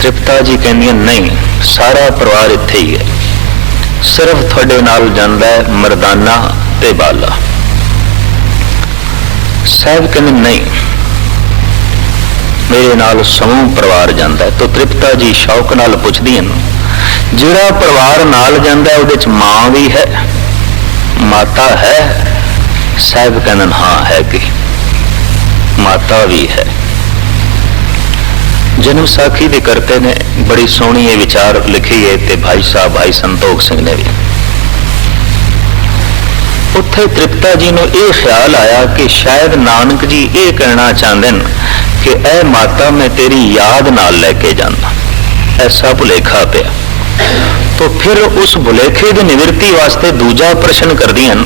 तृप्ता जी कहंदियां नहीं, सारा परिवार इत्थे ही है, सिर्फ थोड़े नाल जांदा है मरदाना ते बाला। साहब कहंदे नहीं, मेरे नाल समूह परिवार जांदा है। तो तृप्ता जी शौक नाल पुछदियां, जिहड़ा परिवार नाल जांदा है उहदे च मां भी है, माता है? साहब कहंदे हाँ है कि माता भी है। जन्म साखी दे करते ने बड़ी सोहनी ये विचार लिखी है, ते भाई साहब भाई संतोख सिंह ने भी। उत्थे तृप्ता जी नूं यह ख्याल आया कि शायद नानक जी ये कहना चाहते हैं कि ऐ माता मैं तेरी याद नाल लेके जाना, ऐसा भुलेखा पिया। तो फिर उस भुलेखे की निवृत्ति वास्ते दूजा प्रश्न कर दियां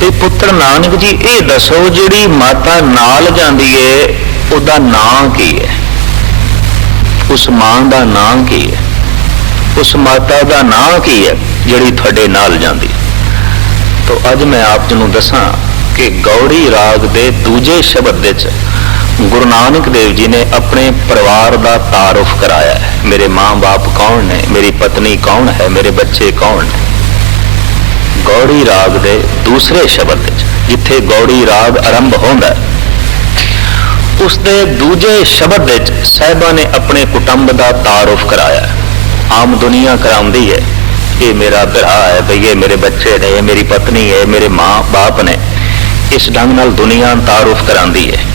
कि पुत्र नानक जी ये दसो, जिहड़ी माता नाल जांदी है उहदा नाम की है? उस मां का नाम की है? उस माता का नाम की है जिहड़ी तुहाडे नाल जांदी? तो अज मैं आप जी नूं दसां कि गौड़ी राग दे दूजे शब्द विच गुरु नानक देव जी ने अपने परिवार का तारुफ कराया है। मेरे माँ बाप कौन ने, मेरी पत्नी कौन है, मेरे बच्चे कौन ने। गौड़ी राग दे दूसरे शब्द विच जिथे गौड़ी राग आरंभ होंदा है, उसके दूजे शब्द विच साहिबा ने अपने कुटुंब का तारुफ कराया। आम दुनिया कराउंदी है, ये मेरा भरा है, भाई ये मेरे बच्चे ने, ये मेरी पत्नी है, मेरे माँ बाप ने। इस ढंग नाल दुनिया तारुफ करांदी है।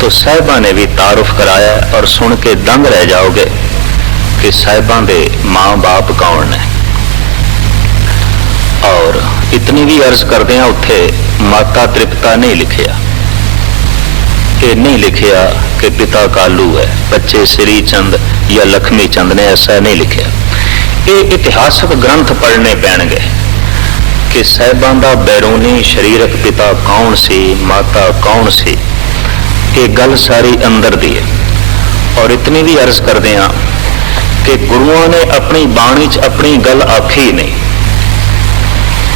तो साहिबा ने भी तारुफ कराया और सुन के दंग रह जाओगे कि साहिबा दे माँ बाप कौन है। और इतनी भी अर्ज करते हैं, उत्थे माता तृप्ता नहीं लिखिया, ये नहीं लिखिया कि पिता कालू है, बच्चे श्री चंद या लक्ष्मी चंद ने, ऐसा नहीं लिखिया। ये इतिहासक ग्रंथ पढ़ने पैणगे कि साहिबां दा बैरूनी शरीरक पिता कौन सी, माता कौन सी, ये गल सारी अंदर दी है। और इतनी भी अर्ज करते हैं कि गुरुओं ने अपनी बाणी च अपनी गल आखी नहीं।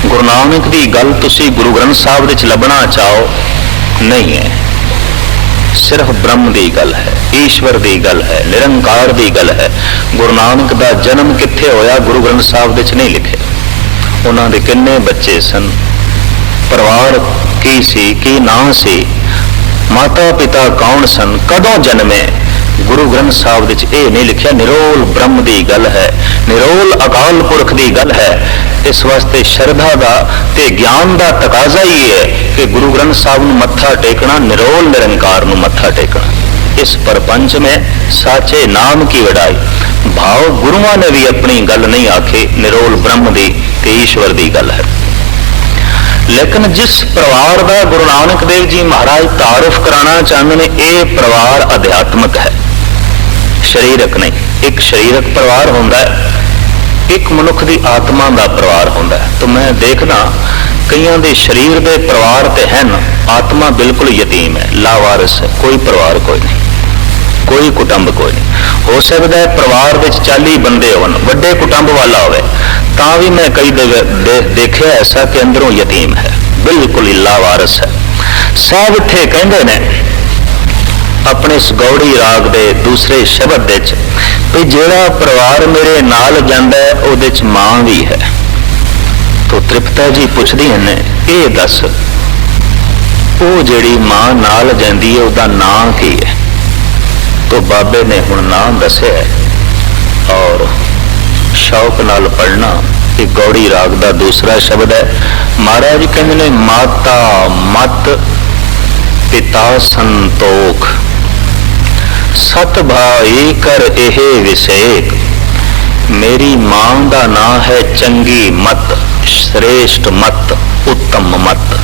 गुरु नानक की गल तुसी गुरु ग्रंथ साहब विच लभना चाहो नहीं है, सिर्फ ब्रह्म की गल है, ईश्वर की गल है, निरंकार की गल है। गुरु नानक का जन्म कित्थे होया गुरु ग्रंथ साहब विच नहीं लिखे। उन्हां दे किन्ने बच्चे सन, परिवार की सी, की नाम सी, माता पिता कौन सन, कदों जन्मे, गुरु ग्रंथ साहब विच ये नहीं लिखिया। निरोल ब्रह्म की गल है, निरोल अकाल पुरख की गल है। इस वास्ते श्रद्धा का ते ज्ञान का तकाजा ही है कि गुरु ग्रंथ साहब नूं मत्था टेकना, निरोल निरंकार नूं मत्था टेकना। इस परपंच में साचे नाम की वड़ाई। भाव गुरुआं ने भी अपनी गल नहीं आखी, निरोल ब्रह्म की ते ईश्वर की गल है। लेकिन जिस परिवार का गुरु नानक देव जी महाराज तारुफ कराना चाहते हैं, ये परिवार अध्यात्मक है, शरीरक नहीं। एक शरीरक परिवार होंदा है, एक मनुख की आत्मा का परिवार होंदा है। तो मैं देखना कईयां दे शरीर दे परिवार ते हैं, आत्मा बिल्कुल यतीम है, लावारिस है, कोई परिवार कोई नहीं, कोई कुटुंब कोई नहीं। हो सकता है परिवार विच 40 बंदे होन, वड्डे कुटुंब वाला होवे, तां भी मैं कई देखे ऐसा कि अंदरों यतीम है, बिल्कुल ही लावारिस है। साहब इत्थे कहंदे ने अपने इस गौड़ी राग दे दूसरे शब्द विच भी जिहड़ा परिवार मेरे नाल जांदा है उहदे च मां भी है। तो तृप्ता जी पुछदियां ने, ये दस वो जिहड़ी मां नाल जांदी है उहदा नाम की है? तो बाबे ने हुण नाम दस्सिया है और शौक नाल पढ़ना। ये गौड़ी राग का दूसरा शब्द है। महाराज कहते ने, माता मत पिता संतोख, सत भाई कर एहे विसेक। मेरी मां का नाम है चंगी मत, श्रेष्ठ मत, उत्तम मत।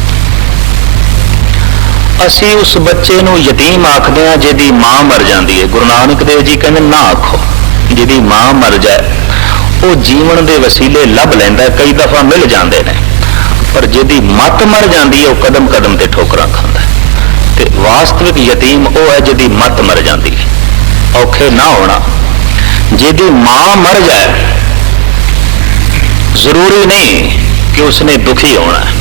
असी उस बच्चे नूं यतीम आखदे हां जिहदी मां मर जाती है। गुरु नानक देव जी कहते ना आखो, जिहदी मां मर जाए वो जीवन के वसीले लभ लैंदा, कई दफा मिल जाते हैं, पर जिहदी मत मर जाती है वो कदम कदम ते ठोकरां खांदा है। ते वास्तविक यतीम वो है जिहदी मत मर जाती है। औखे ना होना, जिहदी मां मर जाए जरूरी नहीं कि उसने दुखी होना है,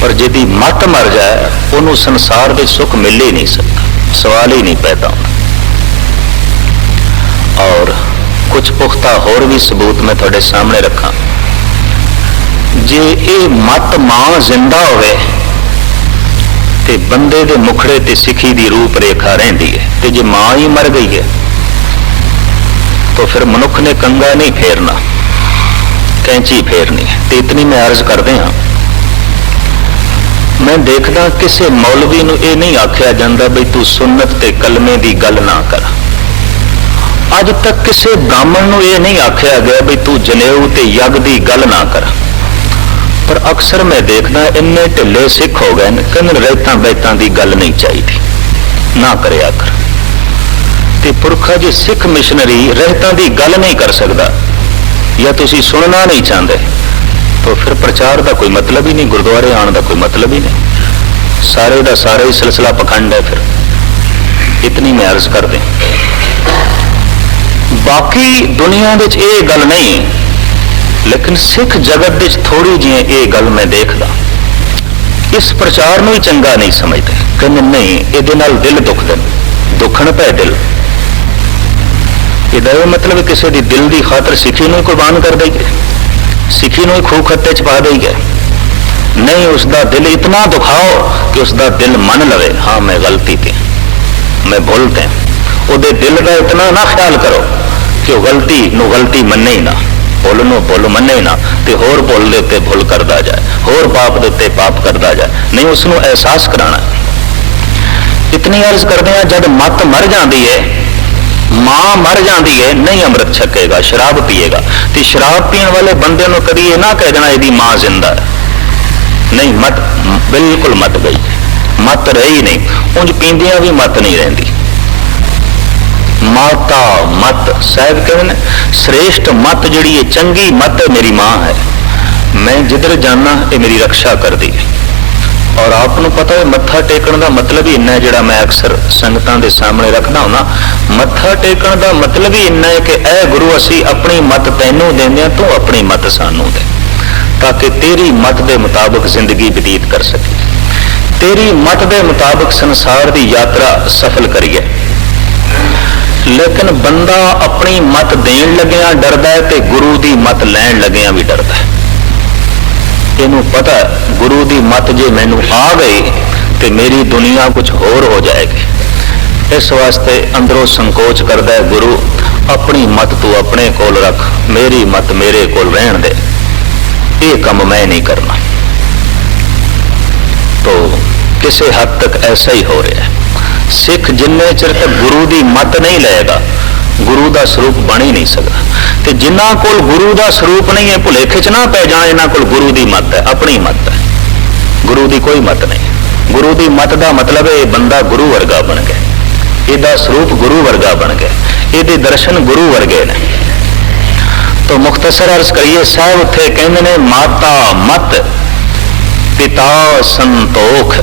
पर जिहदी मत मर जाए उन्होंने संसार में सुख मिल ही नहीं सकता, सवाल ही नहीं पैदा होता। और कुछ पुख्ता होर भी सबूत मैं थोड़े सामने रखा। जे ये मत मां जिंदा होवे ते बंदे दे मुखड़े ते सिखी दी रूप रेखा रहिंदी है, ते जे मां ही मर गई है तो फिर मनुख ने कंगा नहीं फेरना, कैंची फेरनी है। तो इतनी मैं अर्ज करदे हाँ, मैं देखदा किसी मौलवी नूं ये नहीं आख्या जांदा बई तू सुन्नत ते कलमे दी गल ना कर। अज तक किसी ब्राह्मण नूं ये नहीं आख्या गया बई तू जनेऊ ते यग दी गल ना कर। पर अक्सर मैं देखदा इन्ने ढिले सिख हो गए, कहंदे रहतां बैतां दी गल नहीं चाहिदी, ना करिया कर। ते पुरखा जी सिख मिशनरी रहतां दी गल नहीं कर सकदा या तुसी सुनना नहीं चाहते तो फिर प्रचार का कोई मतलब ही नहीं, गुरुद्वारे आने का कोई मतलब ही नहीं। सारे का सारा ही सिलसिला पखंड है। फिर इतनी मैं अर्ज कर दें, बाकी दुनिया विच ये गल नहीं, लेकिन सिख जगत विच थोड़ी जी ये गल मैं देखदा, इस प्रचार में ही चंगा नहीं समझते। कहते नहीं ये दिल दुखते, दुखण पै दिल। यह मतलब किसी की दिल की खातर सिखी नूं कुर्बान कर देंगे, सिखी नूं खूह खत्ते च पा देंगे। नहीं, उसका दिल इतना दुखाओ कि उसका दिल मन लवे हाँ मैं गलती ते, मैं भुल ते। उहदे दिल का इतना ना ख्याल करो कि वह गलती नूं गलती मन्ने ही ना, भुल नूं भुल मन्ने ही ना, तो होर भुल दे उत्ते भुल करता जाए, होर पाप दे उत्ते पाप करता जाए। नहीं, उसनूं एहसास कराना। इतनी अर्ज करते हैं, जब मत मर जाती है, मां मर जाती है, नहीं अमृत छकेगा, शराब पिएगा। तो शराब पीने वाले बंदे को कभी ये ना कह देना यदि मां जिंदा है। नहीं, मत बिल्कुल मत गई, मत रही नहीं। उंज पींदियां भी मत नहीं रही। माता मत साहब कहते श्रेष्ठ मत जिहड़ी है, चंगी मत मेरी मां है। मैं जिधर जाना ये मेरी रक्षा करती है। और आपको पता है मत्था टेकण का मतलब ही इन्ना है, जिहड़ा मैं अक्सर संगतां दे सामने रखदा हुंदा, मत्था टेकण का मतलब ही इन्ना है कि ऐ गुरु असी अपनी मत तैनूं देंदे हां, तू अपनी मत सानूं दे, ताकि तेरी मत के मुताबिक जिंदगी व्यतीत कर सके, तेरी मत के मुताबिक संसार की यात्रा सफल करिए। लेकिन बंदा अपनी मत देण लग्या डरदा है ते गुरु की मत लैण लग्या भी डरदा है। इनू पता है गुरु की मत जे मैनू आ गई तो मेरी दुनिया कुछ होर हो जाएगी। इस वास्ते अंदरों संकोच करता है गुरु अपनी मत तू अपने कोल रख, मेरी मत मेरे कोल रहन दे, ये काम मैं नहीं करना। तो किसी हद तक ऐसा ही हो रहा है। सिख जिन्ने चिर तक गुरु की मत नहीं लेगा, गुरु का स्वरूप बन ही नहीं सकता। तो जिन्हों को गुरु का स्वरूप नहीं है, भुलेखे च ना पै जाना इन्हों को गुरु की मत है, अपनी मत है, गुरु की कोई मत नहीं। गुरु की मत का मतलब है बंदा गुरु वर्गा बन गया, इसका स्वरूप गुरु वर्गा बन गया, ये दर्शन गुरु वर्गे ने। तो मुख्तसर अर्ज करिए, साहब उत्थे कहते ने माता मत पिता संतोख,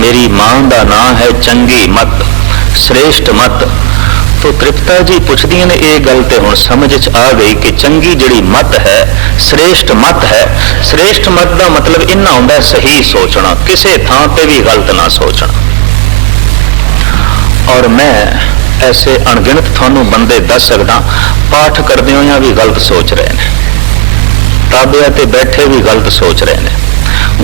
मेरी मां का नाम है चंगी मत, श्रेष्ठ मत। तो तृप्ता जी पुछदियां ने ये गल ते हुण समझ च आ गई कि चंगी जिहड़ी मत है श्रेष्ठ मत है। श्रेष्ठ मत का मतलब इन्ना हुंदा है सही सोचना, किसी थां ते भी गलत ना सोचना। और मैं ऐसे अणगिणत थानू बंदे दस सकदा, पाठ करदे होइयां भी गलत सोच रहे हैं, ताबिया ते बैठे भी गलत सोच रहे हैं,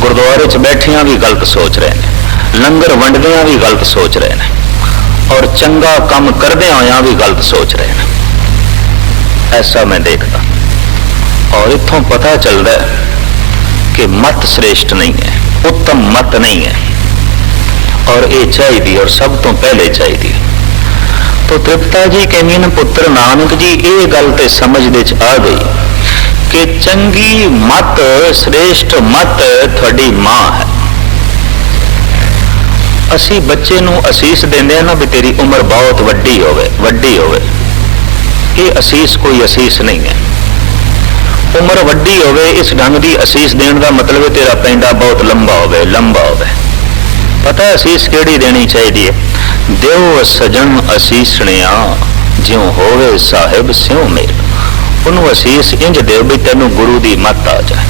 गुरुद्वारे च बैठियां भी गलत सोच रहे हैं, लंगर वंडदियां भी गलत सोच रहे हैं, और चंगा काम करदे होया भी गलत सोच रहे हैं। ऐसा मैं देखता। और इत्थों पता चलता है कि मत श्रेष्ठ नहीं है, उत्तम मत नहीं है, और ये चाहिए और सब तो पहले चाहिए। तो तृप्ता जी कहनी ने पुत्र नानक जी ये गल ते समझ दे च आ गई कि चंगी मत श्रेष्ठ मत थोड़ी मां है। असी बच्चे नूं असीस देंदे ना भी तेरी उम्र बहुत वड्डी होवे, ये असीस कोई असीस नहीं है। उम्र वड्डी होवे इस ढंग की असीस देने का मतलब है तेरा पैंडा बहुत लंबा होवे। पता है असीस केड़ी देनी चाहिए? देव सजन असीसणिया ज्यों होवे साहिब स्यों मेल। उन्होंने असीस इंज देव भी तेनों गुरु की मत आ जाए,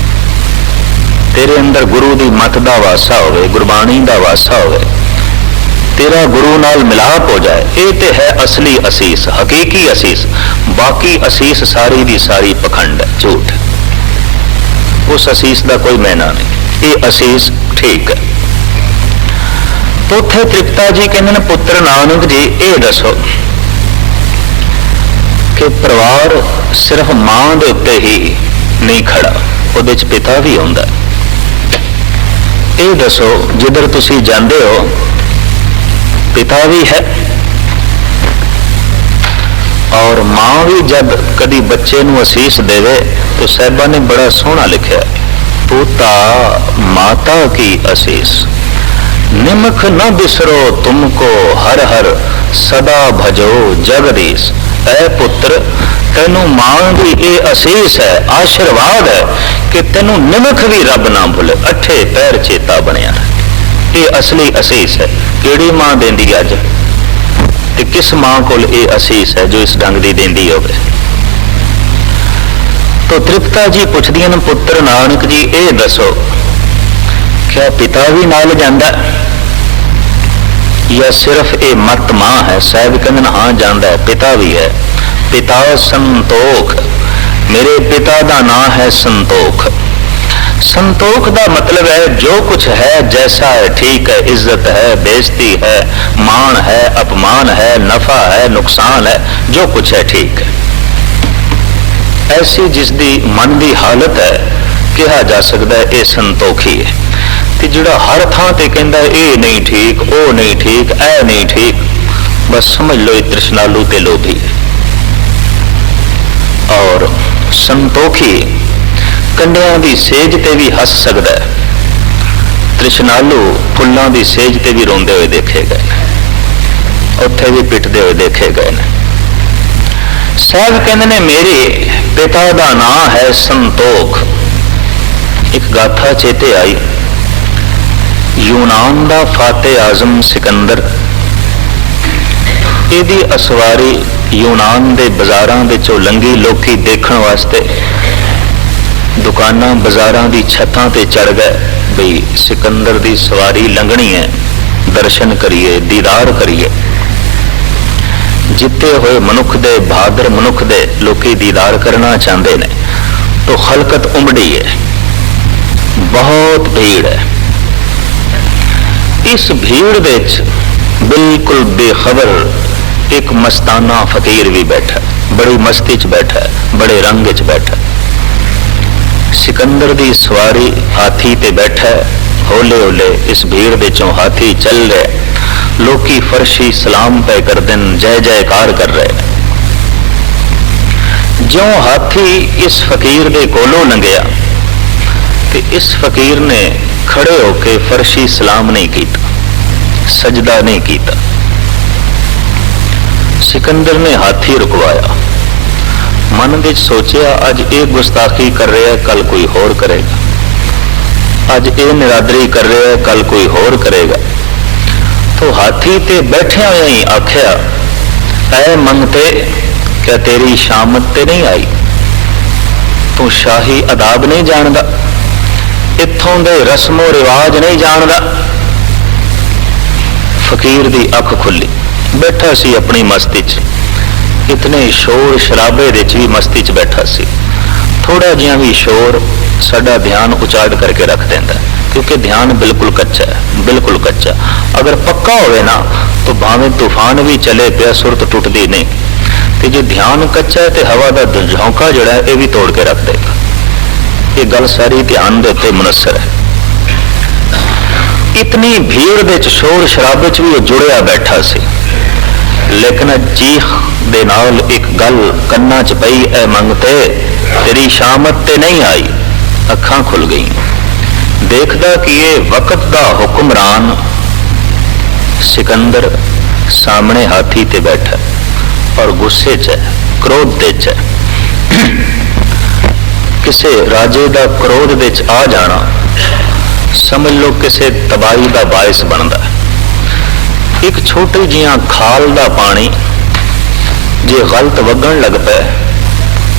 तेरे अंदर गुरु की मत का वासा होवे, गुरबाणी का वासा होवे, तेरा गुरु नाल मिलाप हो जाए, ये तो है असली असीस, हकीकी असीस। बाकी असीस सारी दी सारी पखंड है, झूठ। उस असीस का कोई मैना नहीं, ये असीस ठीक है। तो उत्थे तृप्ता जी कहते हैं, पुत्र नानक जी ये दसो कि परिवार सिर्फ मां दे उत्ते ही नहीं खड़ा, उहदे च पिता भी आउंदा। ये दसो जिधर तुसी जांदे हो पिता भी है, और मां भी जब कदी बच्चे नूं असीस देवे तो साहिबा ने बड़ा सोहना लिखा, पोता माता की असीस, निमख न बिसरो तुमको हर हर सदा भजो जगदीश। ऐ पुत्र तेनू मां की ये असीस है, आशीर्वाद है कि तेनू निमख भी रब ना भुले, अठे पैर चेता बनया। ये असली असीस है। केड़ी मां देंदी अज, ते किस मां कोल ये असीस है जो इस ढंग की देंदी होवे। तो तृप्ता जी पुछदियां न, पुत्र नानक जी ये दसो क्या पिता भी नाल जांदा या सिर्फ ये मत मां है? साहब कहते हाँ जांदा है, पिता भी है। पिता संतोख, मेरे पिता का नाम है संतोख। संतोख का मतलब है जो कुछ है जैसा है ठीक है, इज्जत है, बेइज्जती है, मान है, अपमान है, नफा है, नुकसान है, जो कुछ है ठीक है। ऐसी जिसकी मन की हालत है कहा जा सकता है ये संतोखी है। तो जिहड़ा हर थां ते कहंदा ये नहीं ठीक, वो नहीं ठीक, ऐ नहीं ठीक, बस समझ लो ये तृष्णालु ते लोभी है। और संतोखी कंडियां दी सेज ते भी हस सकता है, तृष्णालु फुल्लां दी सेज ते भी रोंदे हुए देखे गए, उत्थे भी पिटदे हुए देखे गए ने। साहब कहते ने मेरे पिता का नाम है संतोख। एक गाथा चेते आई, यूनान का फाते आजम सिकंदर, यदी असवारी यूनान के बाजारां दे चों लंघी, लोकी देखण वास्ते दुकानां बाजारां दी छत्तां ते चढ़ गए बई सिकंदर दी सवारी लंघनी है, दर्शन करिए, दीदार करिए। जिते हुए मनुख दे, बहादुर मनुख दे लोकी दीदार करना चाहते ने। तो खलकत उमड़ी है, बहुत भीड़ है। इस भीड़ विच बिल्कुल बेखबर एक मस्ताना फकीर भी बैठा, बड़ी मस्ती च बैठा, बड़े रंग च बैठा। सिकंदर दी सवारी हाथी ते बैठा, होले होले इस भीड़ विचों हाथी चल रहे, लोकी फर्शी सलाम पे कर दिन, जय जयकार कर रहे। जो हाथी इस फकीर दे कोलों लंघिया ते इस फकीर ने खड़े होके फर्शी सलाम नहीं किया, सजदा नहीं किया। सिकंदर ने हाथी रुकवाया, मन विच सोचिया अज ये गुस्ताखी कर रहा है, कल कोई होर करेगा, अज ये निरादरी कर रहा है, कल कोई होर करेगा। तो हाथी ते बैठे हुए ही आख्या, ऐ मंगते क्या तेरी शामत ते नहीं आई? तू शाही अदाब नहीं जानदा, इत्थों दे रस्मो रिवाज नहीं जानदा। फकीर दी अख खुली, बैठा सी अपनी मस्ती च, इतने शोर शराबे दे भी मस्ती च बैठा सी। थोड़ा जिहा भी शोर साडा ध्यान उचाड़ करके रख देंदा, क्योंकि ध्यान बिल्कुल कच्चा है, बिल्कुल कच्चा। अगर पक्का होवे ना तो भावें तूफान भी चले पिया सुरत टुटदी नहीं। तो जो ध्यान कच्चा है तो हवा का झोंका जड़ा है ये भी तोड़ के रख देगा। ये गल सारी ध्यान के उत्ते मुनसर है। इतनी भीड़ दे शोर शराबे च भी वो जुड़िया बैठा सी, लेकिन चीख दे नाल एक गल कन्ना च पई, ऐ मंगते तेरी शामत ते नहीं आई। अखां खुल गई, देखदा कि ये वक्त दा हुक्मरान सिकंदर सामने हाथी ते बैठा और गुस्से च है, क्रोध दे च है। किसे राजे दा क्रोध दे च आ जाना समझ लो किसे तबाही दा बायस बनदा है। एक छोटी जिहा खाल दा पानी जे गलत वगण लग पे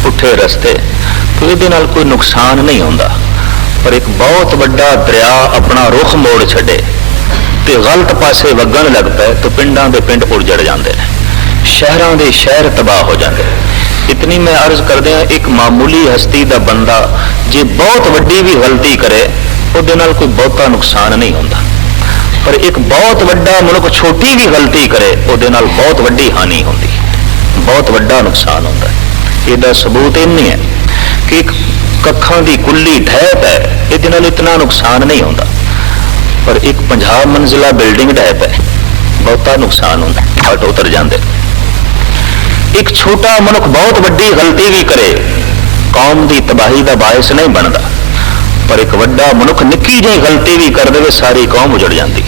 पुठे रस्ते तो ये कोई नुकसान नहीं होता, पर एक बहुत बड़ा दरिया अपना रुख मोड़ छड़े ਤੇ ਗਲਤ ਪਾਸੇ ਵਗਣ ਲੱਗ ਪਏ ਤਾਂ ਪਿੰਡਾਂ ਦੇ ਪਿੰਡ ਉਜੜ ਜਾਂਦੇ ਨੇ, ਸ਼ਹਿਰਾਂ ਦੇ ਸ਼ਹਿਰ ਤਬਾਹ ਹੋ ਜਾਂਦੇ। ਇਤਨੀ ਮੈਂ ਅਰਜ਼ ਕਰਦਿਆਂ, ਇੱਕ ਮਾਮੂਲੀ ਹਸਤੀ ਦਾ ਬੰਦਾ ਜੇ ਬਹੁਤ ਵੱਡੀ ਵੀ ਗਲਤੀ ਕਰੇ ਉਹਦੇ ਨਾਲ ਕੋਈ ਬਹੁਤਾ ਨੁਕਸਾਨ ਨਹੀਂ ਹੁੰਦਾ, ਪਰ ਇੱਕ ਬਹੁਤ ਵੱਡਾ ਮਨੁੱਖ ਛੋਟੀ ਵੀ ਗਲਤੀ ਕਰੇ ਉਹਦੇ ਨਾਲ ਬਹੁਤ ਵੱਡੀ ਹਾਨੀ ਹੁੰਦੀ, ਬਹੁਤ ਵੱਡਾ ਨੁਕਸਾਨ ਹੁੰਦਾ। ਇਹਦਾ ਸਬੂਤ ਇੰਨੀ ਹੈ ਕਿ ਇੱਕ ਕੱਖਾਂ ਦੀ ਕੁੱਲੀ ਢਹਿ ਪੈ, ਇਹਦੇ ਨਾਲ ਇਤਨਾ ਨੁਕਸਾਨ ਨਹੀਂ ਹੁੰਦਾ, ਪਰ ਇੱਕ 50 ਮੰਜ਼ਿਲਾ ਬਿਲਡਿੰਗ ਢਹਿ ਪੈ ਬਹੁਤਾ ਨੁਕਸਾਨ ਹੁੰਦਾ, ਹਟ ਉਤਰ ਜਾਂਦੇ। ਇੱਕ ਛੋਟਾ ਮਨੁੱਖ ਬਹੁਤ ਵੱਡੀ ਗਲਤੀ ਵੀ ਕਰੇ ਕੌਮ ਦੀ ਤਬਾਹੀ ਦਾ ਬਾਇਸ ਨਹੀਂ ਬਣਦਾ, ਪਰ ਇੱਕ ਵੱਡਾ ਮਨੁੱਖ ਨਿੱਕੀ ਜਿਹੀ ਗਲਤੀ ਵੀ ਕਰ ਦੇਵੇ ਸਾਰੀ ਕੌਮ ਉਜੜ ਜਾਂਦੀ,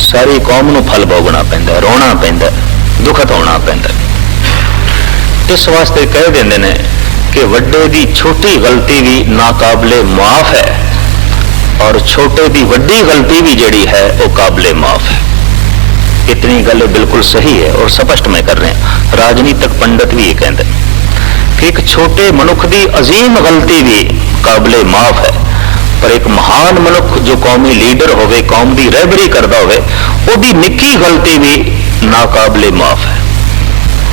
ਸਾਰੀ ਕੌਮ ਨੂੰ ਫਲ ਭੋਗਣਾ ਪੈਂਦਾ, ਰੋਣਾ ਪੈਂਦਾ, ਦੁਖਤ ਹੋਣਾ ਪੈਂਦਾ। ਇਸ ਵਾਸਤੇ ਕਹਿ ਦਿੰਦੇ ਨੇ ਕਿ ਵੱਡੇ ਦੀ ਛੋਟੀ ਗਲਤੀ ਵੀ ਨਾਕਾਬਲੇ ਮਾਫ ਹੈ, ਔਰ ਛੋਟੇ ਦੀ ਵੱਡੀ ਗਲਤੀ ਵੀ ਜਿਹੜੀ ਹੈ ਉਹ ਕਾਬਲੇ ਮਾਫ ਹੈ। इतनी गल बिल्कुल सही है और स्पष्ट मैं कर रहे हैं। राजनीतिक पंडित भी ये कहते हैं कि एक छोटे मनुख की अजीम गलती भी काबिले माफ है, पर एक महान मनुख जो कौमी लीडर होवे, कौम की रहबरी करता होवे, उसकी निक्की गलती भी नाकाबिले माफ है,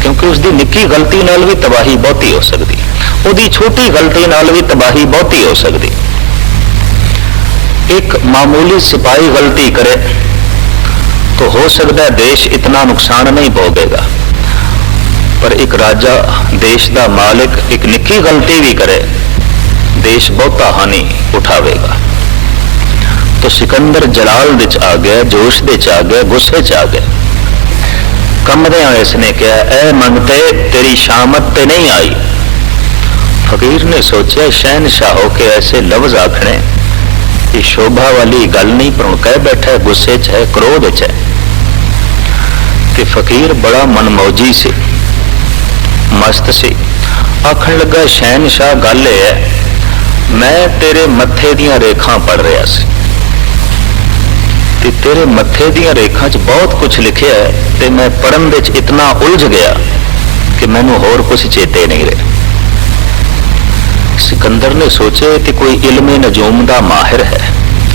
क्योंकि उसकी निक्की गलती नाल भी तबाही बहुती हो सकती, उसकी छोटी गलती नाल भी तबाही बहुती हो सकती। एक मामूली सिपाही गलती करे तो हो सकता है देश इतना नुकसान नहीं भोगेगा, पर एक राजा देश का मालिक एक निक्की गलती भी करे देश बहुता हानि उठावेगा। तो सिकंदर जलाल दे च आ गया, जोश दे च आ गया, गुस्से च आ गया। कमदियां इसने कहा, ऐ मंगते तेरी शामत ते नहीं आई। फकीर ने सोचा शहनशाह हो के ऐसे लफ्ज आखने ये शोभा वाली गल नहीं, पर हुण कह बैठा है, गुस्से च है, क्रोध च है। कि फकीर बड़ा मनमौजी से, मस्त से, आखन लगा शहनशाह गल है, मैं तेरे मत्थे दियां रेखां पढ़ रहा सी ते तेरे मत्थे दियां रेखां च बहुत कुछ लिखिया है, ते मैं पढ़न दे च इतना उलझ गया कि मैनू होर कुछ चेते नहीं रहा। सिकंदर ने सोचे कि कोई इल्मे नजूम दा माहिर है,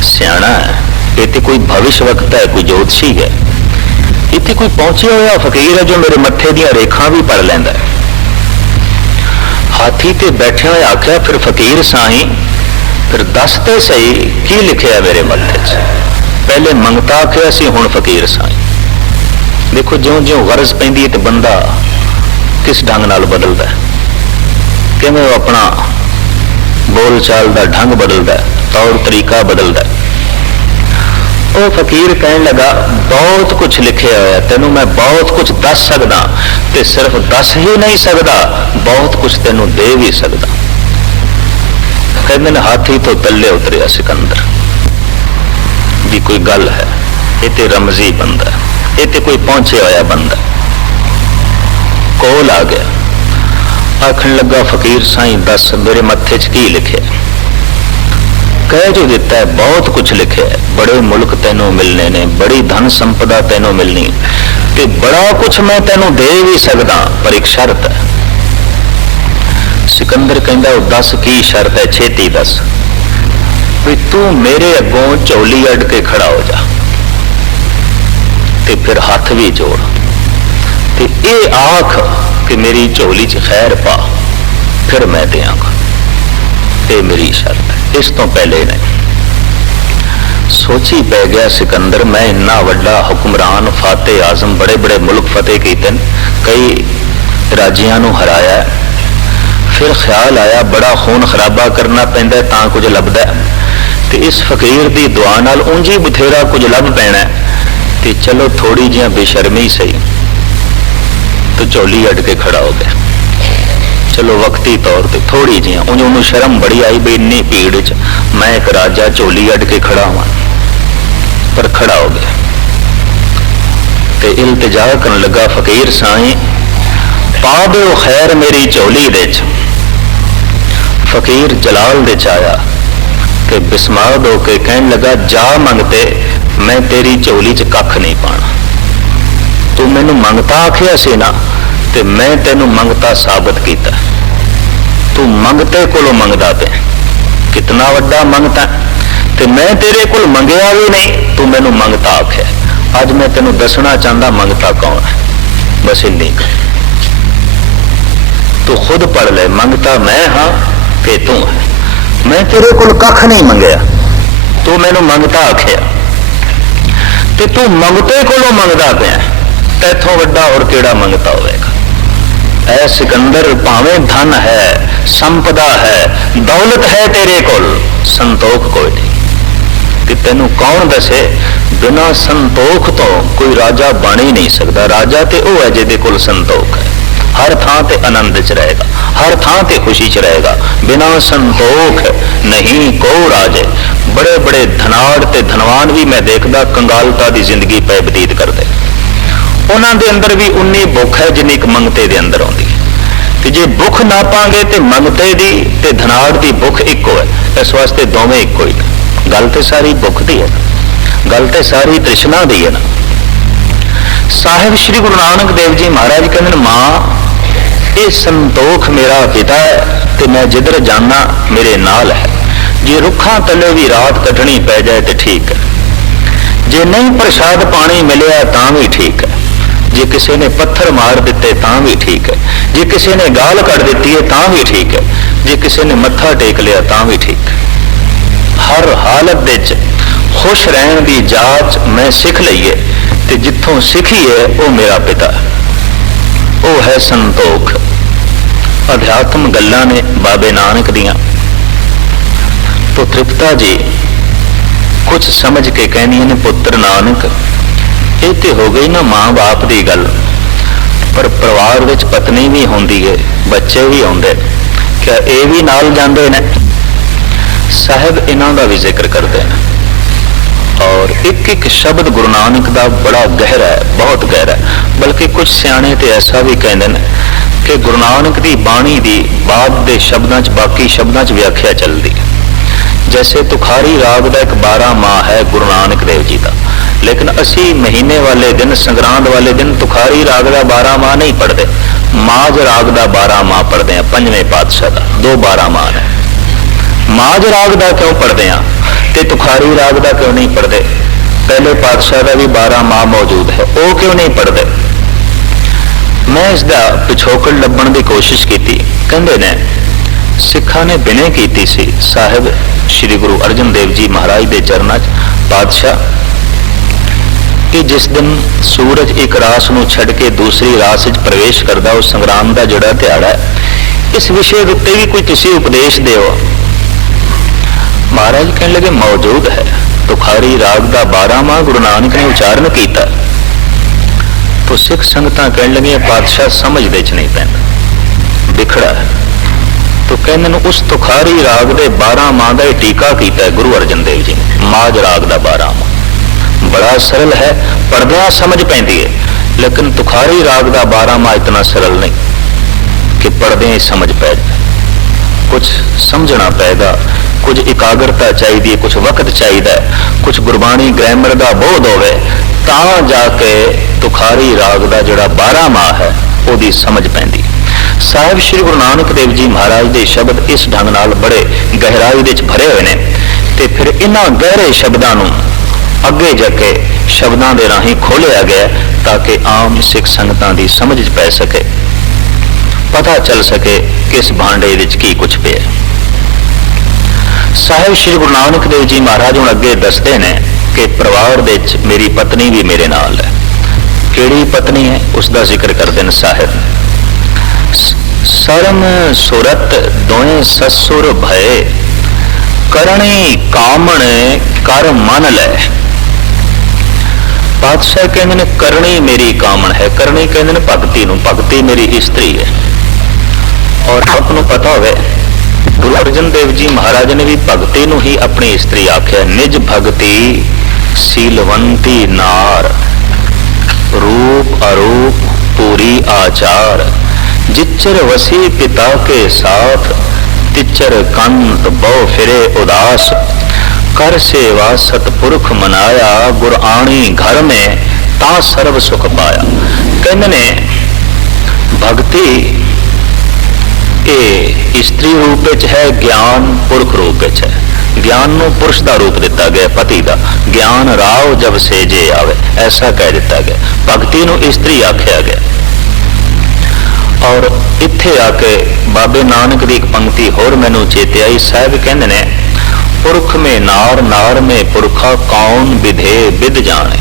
सियाणा है, ये तो कोई भविष्य वक्त है, कोई ज्योतिषी है, इतने कोई पहुंचा हुआ फकीर है जो मेरे मत्थे दियां रेखा भी पढ़ लैंदा है। हाथी ते बैठे हुए आख्या, फिर फकीर साई फिर दसते सही की लिखे है मेरे मत्थे च। पहले मंगता आख्या सी, हुण फकीर साई। देखो ज्यों ज्यों गरज पैंदी है तो बंदा किस ढंग नाल बदलता है, किवें वो अपना बोल चाल का ढंग बदलता है, तौर तरीका बदलता है। वो फकीर कहने लगा, बहुत कुछ लिखे हुआ है, तेनू मैं बहुत कुछ दस सकदा, ते सिर्फ दस ही नहीं सकदा, बहुत कुछ तेनू दे भी सकदा। कहते हाथी तो तले उतरिया सिकंदर भी कोई गल है, ये ते रमजी बंदा, ये ते कोई पहुंचे होया बंदा। कोल आ गया, आखन लगा फकीर साई दस मेरे मत्थे च की लिखे। कह जो दिता है, बहुत कुछ लिखे है, बड़े मुल्क तेनों मिलने ने, बड़ी धन संपदा तेनों मिलनी, ते बड़ा कुछ मैं तेनों दे भी सकदा, पर एक शर्त है। सिकंदर कहंदा, दस की शर्त है, छेती दस। भी तू मेरे अगों झोली अड के खड़ा हो जा, ते फिर हाथ भी जोड़, ते ये आख कि मेरी झोली च खैर पा, फिर मैं देंगा। ये मेरी शर्त है, इस तो पहले नहीं। सोची पै गया सिकंदर, मैं इन्ना वड्डा हुक्मरान, फाते आजम, बड़े बड़े मुल्क फतेह कीते, कई राजियां नूं हराया, फिर ख्याल आया बड़ा खून खराबा करना पैंदा तां कुछ लभदा, ते इस फकीर दी दुआ नाल उंज ही बथेरा कुछ लभ पैना, ते चलो थोड़ी जी बेशर्मी सही, तो झोली अड के खड़ा हो गया। चलो वक्ती तौर पर थोड़ी जी उन्होंने शर्म बड़ी आई भी इन्नी भीड़ च मैं एक राजा झोली अड के खड़ा हुआ, पर खड़ा हो गया ते इल्तिजा करन लगा, फकीर साई पा दो खैर मेरी झोली दे च। फकीर जलाल दे च आया ते बिस्माद होके कहन लगा, जा मंगते मैं तेरी झोली च कख नहीं पाना, तू मैनू मंगता आखिया सी ना, ते मैं तेनू मंगता साबित किया। तू मंगते कोलों मंगदा पे, कितना वड्डा मंगता, ਤੇ ਮੈਂ ਤੇਰੇ ਕੋਲ ਮੰਗਿਆ ਵੀ ਨਹੀਂ, ਤੂੰ ਮੈਨੂੰ ਮੰਗਤਾ ਆਖਿਆ। ਅੱਜ ਮੈਂ ਤੈਨੂੰ ਦੱਸਣਾ ਚਾਹੁੰਦਾ ਮੰਗਤਾ ਕੌਣ ਹੈ, ਬਸ ਇੰਨੀ ਤੂੰ ਖੁਦ ਪढ़ ਲੈ। ਮੰਗਤਾ ਮੈਂ ਹਾਂ ਕਿ ਤੂੰ ਹੈ। ਮੈਂ ਤੇਰੇ ਕੋਲ ਕੱਖ ਨਹੀਂ ਮੰਗਿਆ, ਤੂੰ ਮੈਨੂੰ ਮੰਗਤਾ ਆਖਿਆ ਤੇ ਤੂੰ ਮੰਗਤੇ ਕੋਲੋਂ ਮੰਗਦਾ ਪਿਆ। ਤੈਥੋਂ ਵੱਡਾ ਹੋਰ ਕਿਹੜਾ ਮੰਗਤਾ ਹੋਵੇਗਾ। ਐ ਸਿਕੰਦਰ ਭਾਵੇਂ ਧਨ ਹੈ, ਸੰਪਦਾ ਹੈ, ਦੌਲਤ ਹੈ ਤੇਰੇ ਕੋਲ, ਸੰਤੋਖ ਕੋਈ ਨਹੀਂ। ਕਿ ਤੈਨੂੰ ਕੌਣ ਦੱਸੇ ਬਿਨਾਂ ਸੰਤੋਖ ਤੋਂ ਕੋਈ ਰਾਜਾ ਬਣ ਹੀ ਨਹੀਂ ਸਕਦਾ। ਰਾਜਾ ਤੇ ਉਹ ਹੈ ਜਿਹਦੇ ਕੋਲ ਸੰਤੋਖ ਹੈ, ਹਰ ਥਾਂ ਤੇ ਆਨੰਦ ਚ ਰਹੇਗਾ, ਹਰ ਥਾਂ ਤੇ ਖੁਸ਼ੀ ਚ ਰਹੇਗਾ। ਬਿਨਾਂ ਸੰਤੋਖ ਨਹੀਂ ਕੋ ਰਾਜੇ। ਬੜੇ ਬੜੇ ਧਨਾੜ ਤੇ ਧਨਵਾਨ ਵੀ ਮੈਂ ਦੇਖਦਾ ਕੰਗਾਲਤਾ ਦੀ ਜ਼ਿੰਦਗੀ ਪੈ ਬਤੀਤ ਕਰਦੇ। ਉਹਨਾਂ ਦੇ ਅੰਦਰ ਵੀ ਉਨੀ ਭੁੱਖ ਹੈ ਜਿੰਨੀ ਇੱਕ ਮੰਗਤੇ ਦੇ ਅੰਦਰ ਆਉਂਦੀ ਹੈ। ਤੇ ਜੇ ਭੁੱਖ ਨਾਪਾਂਗੇ ਤੇ ਮੰਗਤੇ ਦੀ ਤੇ ਧਨਾੜ ਦੀ ਭੁੱਖ ਇੱਕੋ ਹੈ। ਇਸ ਵਾਸਤੇ ਦੋਵੇਂ ਇੱਕੋ ਹੀ ਨੇ। ਗੱਲ ਤੇ ਸਾਰੀ ਭੁੱਖ ਦੀ ਹੈ, ਗੱਲ ਤੇ ਸਾਰੀ ਤ੍ਰਿਸ਼ਨਾ ਦੀ ਹੈ ਨਾ। ਸਾਹਿਬ ਸ਼੍ਰੀ ਗੁਰੂ ਨਾਨਕ ਦੇਵ ਜੀ ਮਹਾਰਾਜ ਕਹਿੰਦੇ ਨੇ, ਮਾਂ ਇਹ ਸੰਤੋਖ ਮੇਰਾ ਪਿਤਾ ਹੈ ਤੇ ਮੈਂ ਜਿੱਧਰ ਜਾਣਾ ਮੇਰੇ ਨਾਲ ਹੈ। ਜੇ ਰੁੱਖਾਂ ਥੱਲੇ ਵੀ ਰਾਤ ਕੱਟਣੀ ਪੈ ਜਾਏ ਤੇ ਠੀਕ ਹੈ, ਜੇ ਨਹੀਂ ਪ੍ਰਸ਼ਾਦ ਪਾਣੀ ਮਿਲਿਆ ਤਾਂ ਵੀ ਠੀਕ ਹੈ, ਜੇ ਕਿਸੇ ਨੇ ਪੱਥਰ ਮਾਰ ਦਿੱਤੇ ਤਾਂ ਵੀ ਠੀਕ ਹੈ, ਜੇ ਕਿਸੇ ਨੇ ਗਾਲ ਕੱਢ ਦਿੱਤੀ ਹੈ ਤਾਂ ਵੀ ਠੀਕ ਹੈ, ਜੇ ਕਿਸੇ ਨੇ ਮੱਥਾ ਟੇਕ ਲਿਆ ਤਾਂ ਵੀ ਠੀਕ ਹੈ। ਹਰ ਹਾਲਤ ਵਿੱਚ ਖੁਸ਼ ਰਹਿਣ ਦੀ ਜਾਚ ਮੈਂ ਸਿੱਖ ਲਈਏ ਤੇ ਜਿੱਥੋਂ ਸਿੱਖੀ ਹੈ ਉਹ ਮੇਰਾ ਪਿਤਾ, ਉਹ ਹੈ ਸੰਤੋਖ। ਅਧਿਆਤਮ ਗੱਲਾਂ ਨੇ ਬਾਬੇ ਨਾਨਕ ਦੀਆਂ। ਤੋ ਤ੍ਰਿਪਤਾ ਜੀ ਕੁਝ ਸਮਝ ਕੇ ਕਹਿੰਦੀਆਂ ਨੇ, ਪੁੱਤਰ ਨਾਨਕ ਇਹ ਤੇ ਹੋ ਗਈ ਨਾ ਮਾਂ ਬਾਪ ਦੀ ਗੱਲ, ਪਰ ਪਰਿਵਾਰ ਵਿੱਚ ਪਤਨੀ ਵੀ ਹੁੰਦੀ ਹੈ, ਬੱਚੇ ਵੀ ਆਉਂਦੇ, ਕਿਆ ਇਹ ਵੀ ਨਾਲ ਜਾਂਦੇ ਨੇ? ਸਾਹਿਬ ਇਹਨਾਂ ਦਾ ਵੀ ਜ਼ਿਕਰ ਕਰਦੇ ਨੇ ਔਰ ਇੱਕ ਇੱਕ ਸ਼ਬਦ ਗੁਰੂ ਨਾਨਕ ਦਾ ਬੜਾ ਗਹਿਰਾ ਹੈ, ਬਹੁਤ ਗਹਿਰਾ ਹੈ। ਬਲਕਿ ਕੁਝ ਸਿਆਣੇ ਤੇ ਐਸਾ ਵੀ ਕਹਿੰਦੇ ਨੇ ਕਿ ਗੁਰੂ ਨਾਨਕ ਦੀ ਬਾਣੀ ਦੀ ਬਾਅਦ ਦੇ ਸ਼ਬਦਾਂ 'ਚ ਬਾਕੀ ਸ਼ਬਦਾਂ 'ਚ ਵਿਆਖਿਆ ਚੱਲਦੀ ਹੈ। ਜੈਸੇ ਤੁਖਾਰੀ ਰਾਗ ਦਾ ਇੱਕ 12 ਮਾਹ ਹੈ ਗੁਰੂ ਨਾਨਕ ਦੇਵ ਜੀ ਦਾ, ਲੇਕਿਨ ਅਸੀਂ ਮਹੀਨੇ ਵਾਲੇ ਦਿਨ, ਸੰਗਰਾਂਦ ਵਾਲੇ ਦਿਨ ਤੁਖਾਰੀ ਰਾਗ ਦਾ 12 ਮਾਹ ਨਹੀਂ ਪੜ੍ਹਦੇ, ਮਾਝ ਰਾਗ ਦਾ 12 ਮਾਹ ਪੜ੍ਹਦੇ ਹਾਂ। ਪੰਜਵੇਂ ਪਾਤਸ਼ਾਹ ਦਾ 2 12 ਮਾਹ ਹੈ। ਮਾਝ ਰਾਗ ਦਾ ਕਿਉਂ ਪੜ੍ਹਦੇ ਹਾਂ ਤੇ ਤੁਖਾਰੀ ਰਾਗ ਦਾ ਕਿਉਂ ਨਹੀਂ ਪੜ੍ਹਦੇ? ਪਹਿਲੇ ਪਾਤਸ਼ਾਹ ਦਾ ਵੀ 12 ਮਾਹ ਮੌਜੂਦ ਹੈ, ਉਹ ਕਿਉਂ ਨਹੀਂ ਪੜ੍ਹਦੇ? ਮੈਂ ਇਸ ਦਾ ਪਿਛੋਕੜ ਲੱਭਣ ਦੀ ਕੋਸ਼ਿਸ਼ ਕੀਤੀ। ਕਹਿੰਦੇ ਨੇ ਸਿੱਖਾਂ ਨੇ ਬਿਨੈ ਕੀਤੀ ਸੀ ਸਾਹਿਬ ਸ਼੍ਰੀ ਗੁਰੂ ਅਰਜਨ ਦੇਵ ਜੀ ਮਹਾਰਾਜ ਦੇ ਚਰਨਾਂ 'ਚ, ਪਾਤਸ਼ਾਹ ਕਿ ਜਿਸ ਦਿਨ ਸੂਰਜ ਇੱਕ ਰਾਸ ਨੂੰ ਛੱਡ ਕੇ ਦੂਸਰੀ ਰਾਸ ਵਿੱਚ ਪ੍ਰਵੇਸ਼ ਕਰਦਾ, ਉਸ ਸੰਗਰਾਮ ਦਾ ਜਿਹੜਾ ਦਿਹਾੜਾ ਹੈ, ਇਸ ਵਿਸ਼ੇ ਦੇ ਉੱਤੇ ਵੀ ਕੋਈ ਤੁਸੀਂ ਉਪਦੇਸ਼ ਦਿਓ। ਮਹਾਰਾਜ ਕਹਿਣ ਲੱਗੇ ਮੌਜੂਦ ਹੈ। ਤੁਖਾਰੀ ਰਾਗ ਦਾ 12 ਮਾਹ ਗੁਰੂ ਨਾਨਕ ਨੇ ਉਚਾਰਨ ਕੀਤਾ। ਤੋ ਸਿੱਖ ਸੰਗਤਾਂ ਕਹਿਣ ਲੱਗੀਆਂ ਪਾਤਸ਼ਾਹ ਸਮਝਦੇ ਚ ਨਹੀਂ ਪੈਂਦਾ, ਵਿਖੜਾ ਹੈ। ਤੋ ਕਹਿੰਦੇ ਨੇ ਉਸ ਤੁਖਾਰੀ ਰਾਗ ਦੇ 12 ਮਾਹ ਦਾ ਟੀਕਾ ਕੀਤਾ ਹੈ ਗੁਰੂ ਅਰਜਨ ਦੇਵ ਜੀ ਨੇ। ਮਾਝ ਰਾਗ ਦਾ 12 ਮਾਹ ਬੜਾ ਸਰਲ ਹੈ, ਪੜ੍ਹਦਿਆਂ ਸਮਝ ਪੈਂਦੀ ਹੈ, ਲੇਕਿਨ ਤੁਖਾਰੀ ਰਾਗ ਦਾ 12 ਮਾਹ ਇਤਨਾ ਸਰਲ ਨਹੀਂ ਕਿ ਪੜ੍ਹਦਿਆਂ ਹੀ ਸਮਝ ਪੈ ਜਾਏ। ਕੁਝ ਸਮਝਣਾ ਪਏਗਾ, ਕੁਝ ਇਕਾਗਰਤਾ ਚਾਹੀਦੀ ਹੈ, ਕੁਝ ਵਕਤ ਚਾਹੀਦਾ ਹੈ, ਕੁਝ ਗੁਰਬਾਣੀ ਗ੍ਰਾਮਰ ਦਾ ਬੋਧ ਹੋਵੇ ਤਾਂ ਜਾ ਕੇ ਤੁਖਾਰੀ ਰਾਗ ਦਾ ਜਿਹੜਾ 12 ਮਾਹ ਹੈ ਉਹਦੀ ਸਮਝ ਪੈਂਦੀ। ਸਾਹਿਬ ਸ਼੍ਰੀ ਗੁਰੂ ਨਾਨਕ ਦੇਵ ਜੀ ਮਹਾਰਾਜ ਦੇ ਸ਼ਬਦ ਇਸ ਢੰਗ ਨਾਲ ਬੜੇ ਗਹਿਰਾਈ ਵਿੱਚ ਭਰੇ ਹੋਏ ਨੇ ਤੇ ਫਿਰ ਇਹਨਾਂ ਗਹਿਰੇ ਸ਼ਬਦਾਂ ਨੂੰ ਅੱਗੇ ਜਾ ਕੇ ਸ਼ਬਦਾਂ ਦੇ ਰਾਹੀਂ ਖੋਲ੍ਹਿਆ ਗਿਆ ਤਾਂ ਕਿ ਆਮ ਸਿੱਖ ਸੰਗਤਾਂ ਦੀ ਸਮਝ ਪੈ ਸਕੇ, ਪਤਾ ਚੱਲ ਸਕੇ ਕਿ ਇਸ ਭਾਂਡੇ ਵਿੱਚ ਕੀ ਕੁਝ ਪਿਆ। ਸਾਹਿਬ ਸ਼੍ਰੀ ਗੁਰੂ ਨਾਨਕ ਦੇਵ ਜੀ ਮਹਾਰਾਜ ਹੁਣ ਅੱਗੇ ਦੱਸਦੇ ਨੇ ਕਿ ਪਰਿਵਾਰ ਦੇ ਵਿੱਚ ਮੇਰੀ ਪਤਨੀ ਵੀ ਮੇਰੇ ਨਾਲ ਹੈ। ਕਿਹੜੀ ਪਤਨੀ ਹੈ ਉਸ ਦਾ ਜ਼ਿਕਰ ਕਰਦੇ ਨੇ ਸਾਹਿਬ। ਸਰਮ ਸੁਰਤ ਦੋਏ ਸਸੁਰ ਭਏ, ਕਰਣੀ ਕਾਮਣ ਕਰ ਮਨ ਲੈ। ਪਾਤਸ਼ਾਹ ਕਹਿੰਦੇ ਨੇ ਕਰਣੀ ਮੇਰੀ ਕਾਮਣ ਹੈ। ਕਰਣੀ ਕਹਿੰਦੇ ਨੇ ਭਗਤੀ ਨੂੰ, ਭਗਤੀ ਮੇਰੀ ਇਸਤਰੀ ਹੈ। ਔਰ ਆਪ ਨੂੰ ਪਤਾ ਹੋਵੇ ਗੁਰੂ ਅਰਜਨ ਦੇਵ ਜੀ ਮਹਾਰਾਜ ਨੇ ਵੀ ਭਗਤੀ ਨੂੰ ਹੀ ਆਪਣੀ ਇਸਤਰੀ ਆਖਿਆ। ਨਿਜ ਭਗਤੀ ਸੀਲਵੰਤੀ ਨਾਰ, रूप अरूप पूरी आचार, जिच्चर वसी पिता के साथ, तिच्चर कंत बहु फिरे उदास, कर सेवा सतपुरख मनाया, गुर आणी घर में ता सर्व सुख पाया। कहते ने भक्ति ये स्त्री रूप है, ज्ञान पुरख रूप है। ज्ञान ਨੂੰ पुरुष ਦਾ रूप ਦਿੱਤਾ ਗਿਆ, पति ਦਾ। ज्ञान राव जब सेजे आवे, ऐसा कह ਦਿੱਤਾ ਗਿਆ। भगती ਨੂੰ इस्त्री आख्या गया। और इत्थे आके बाबे नानक की एक पंक्ति होर मैनू चेते आई। साहब कहते ने, पुरख में नार, नार में पुरखा, कौन विधे विद जाने।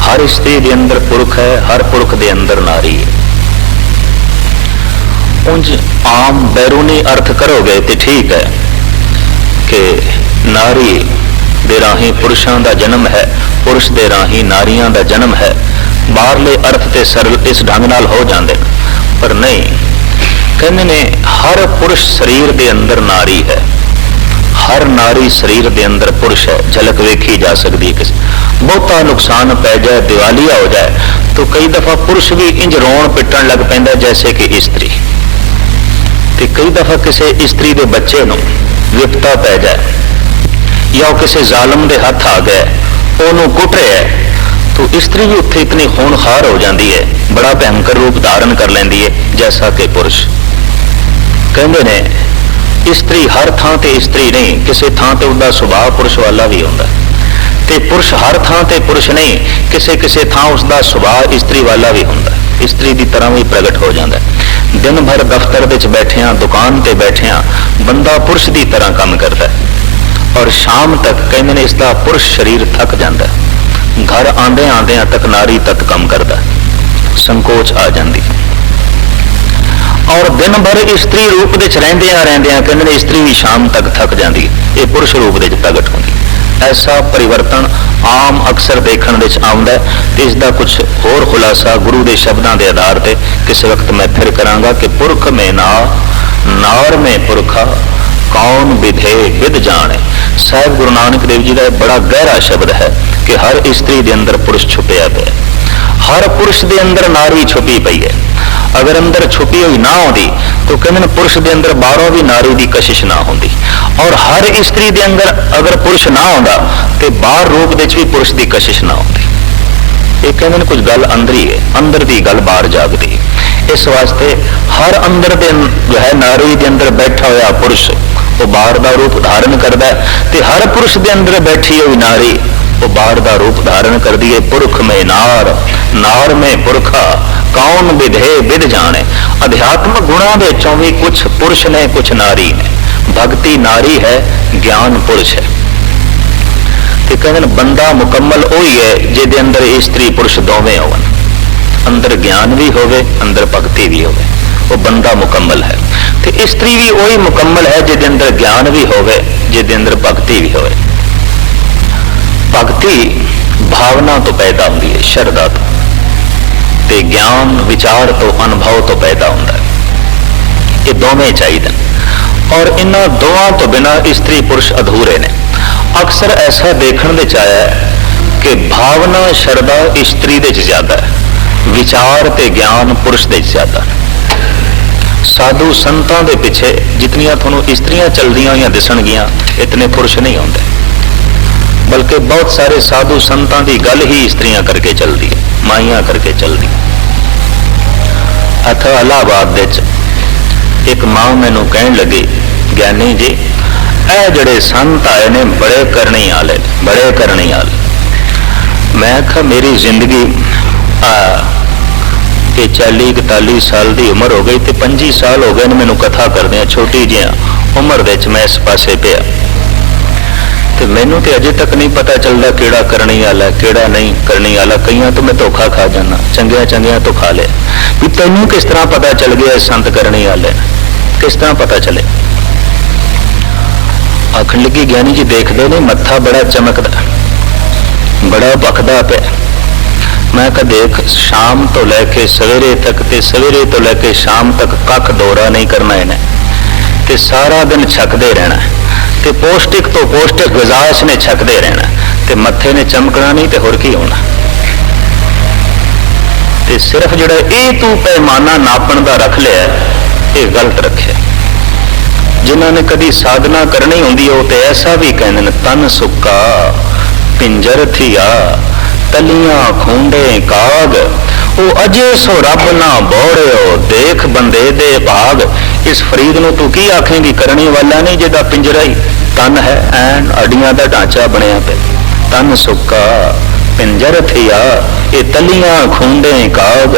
हर स्त्री के अंदर पुरख है, हर पुरख के अंदर नारी है। उंज आम बैरूनी अर्थ करोगे तो ठीक है कि नारी दे राही पुरुषों का जन्म है, पुरुष दे राही नारियां का जन्म है। बाहरले अर्थ ते सरल इस ढंग नाल हो जाते, पर नहीं। कहते ने हर पुरुष शरीर के अंदर नारी है, हर नारी शरीर के अंदर पुरुष है। झलक वेखी जा सकती है। किसी बहुता नुकसान पै जाए, दिवालिया हो जाए, तो कई दफा पुरुष भी इंज रोन पिटन लग पैंदा जैसे कि स्त्री। तो कई दफा किसी स्त्री के बच्चे नूं विपता पै जाए या किसी जालम के हाथ आ गए, उन्होंने कुट रहा है, तो स्त्री भी उत्थे इतनी खूनखार हो जाती है, बड़ा भयंकर रूप धारण कर लेंदी है जैसा कि पुरुष। कहते ने स्त्री हर थां ते स्त्री नहीं, किसी थां ते उसका सुभाव पुरुष वाला भी होता है। ते पुरुष हर थां ते पुरुष नहीं, किसी किसी थां उसका सुभाव स्त्री वाला भी होता है, स्त्री की तरह भी प्रगट हो जाता है। दिन भर दफ्तर विच बैठिया, दुकान ते बैठिया बंदा पुरुष की तरह काम करता है, और शाम तक कहते ने इसका पुरुष शरीर थक जाता है। घर आंदे आंदे तक नारी तक काम करता है, संकोच आ जाती। और दिन भर स्त्री रूप विच रहिंदियां कहते ने स्त्री भी शाम तक थक जाती है, ये पुरुष रूप विच प्रगट होती। ऐसा परिवर्तन आम अक्सर देखने आउंदा है। तो इसका कुछ होर खुलासा गुरु के शब्दों के आधार पर किसी वक्त मैं फिर करांगा कि पुरख में नार, नार में पुरखा, कौन विधे विद जाने। साहिब गुरु नानक देव जी का बड़ा गहरा शब्द है कि हर स्त्री के अंदर पुरुष छुपया पे, हर पुरुष के अंदर नारी छुपी पई है। अगर अंदर छुपी हुई ना होती तो कहते पुरुष के अंदर बाहरों भी नारी की कशिश ना होती, और हर स्त्री के अंदर अगर पुरुष ना होता तो बाहर रूप विच भी पुरुष की कशिश ना होती। ये कहते कुछ गल अंदर ही है, अंदर की गल बाहर जागती। इस वास्ते हर अंदर दे जो है नारी के अंदर बैठा हुआ पुरुष वो बाहर का रूप धारण करता है, तो हर पुरुष के अंदर बैठी हुई नारी वो बाहर का रूप धारण कर दिए। पुरख में नार, नार में पुरखा, कौन विधे विद जाने। अध्यात्म गुणों विचों भी कुछ पुरुष ने, कुछ नारी ने। भक्ति नारी है, ज्ञान पुरुष है। तो कहते बंदा मुकम्मल वही है जिहदे अंदर स्त्री पुरुष दोवें होवन, अंदर ज्ञान भी होवे, अंदर भक्ति भी होवे, वो बंदा मुकम्मल है। तो स्त्री भी वही मुकम्मल है जिहदे अंदर ज्ञान भी होवे, जिहदे अंदर भक्ति भी होवे। भक्ति भावना तो पैदा होती है, श्रद्धा तो, ते ज्ञान विचार तो, अनुभव तो पैदा होता है। ये दोवें चाहिए, और इन्हों दोवां तो बिना स्त्री पुरुष अधूरे ने। अक्सर ऐसा देखने में आया है कि भावना श्रद्धा स्त्री दे ज्यादा है, विचार ते ज्ञान पुरुष दे ज्यादा है। साधु संतां दे पिछे जितनियां तुहानूं स्त्रियां चलदियां होइयां दिसणगियां, इतने पुरुष नहीं होंदे, बल्कि बहुत सारे साधु संतां की गल ही स्त्रियां करके चलती है, माइयां करके चलती। अथा इलाहाबाद एक मां मैनू कहन लगी, ज्ञानी जी ए जड़े संत आए ने बड़े करने वाले, बड़े करने वाले। मैं आखा मेरी जिंदगी ये 40-41 साल की उम्र हो गई, तो 25 साल हो गए मैनू कथा करदे, छोटी जी उम्र विच मैं इस पासे पिया, तो मैनू तो अजे तक नहीं पता चलता केड़ा करने वाला केड़ा नहीं करने वाला। कई तो मैं धोखा खा जाना, चंगिया चंगिया तो खा लिया। भी तैनू किस तरह पता चल गया संत करने वाले, किस तरह पता चले? आखन लगी ज्ञानी जी देखते नहीं मत्था बड़ा चमकदा, बड़ा भखदा पे। मैं कहा देख शाम तो लैके सवेरे तक, ते सवेरे तो लैके शाम तक कख दौरा नहीं करना इन्हें, ते सारा दिन छकते रहना, ते पौष्टिक तो पौष्टिक ग़िज़ा इसने छकते रहना, ते मत्थे ने चमकना नहीं, तो होर की होना। ते सिर्फ जिहड़ा ये तू पैमाना नापण दा रख लिया, ये गलत रखे। जिन्होंने कभी साधना करनी होंदी है, तो ऐसा भी कहते हैं तन सुक्का पिंजर थिया, तलियां खूंडे काग, वो अजे सो रब ना बोड़ियो, देख बंदे दे भाग। इस फरीद नूं तू की आखेंगी करने वाला नहीं, जिहदा पिंजरा ही तन है एन अडियां दा ढांचा बनिया पे, तन सुक्का पिंजर थिया, ये तलियां खूंदे काग,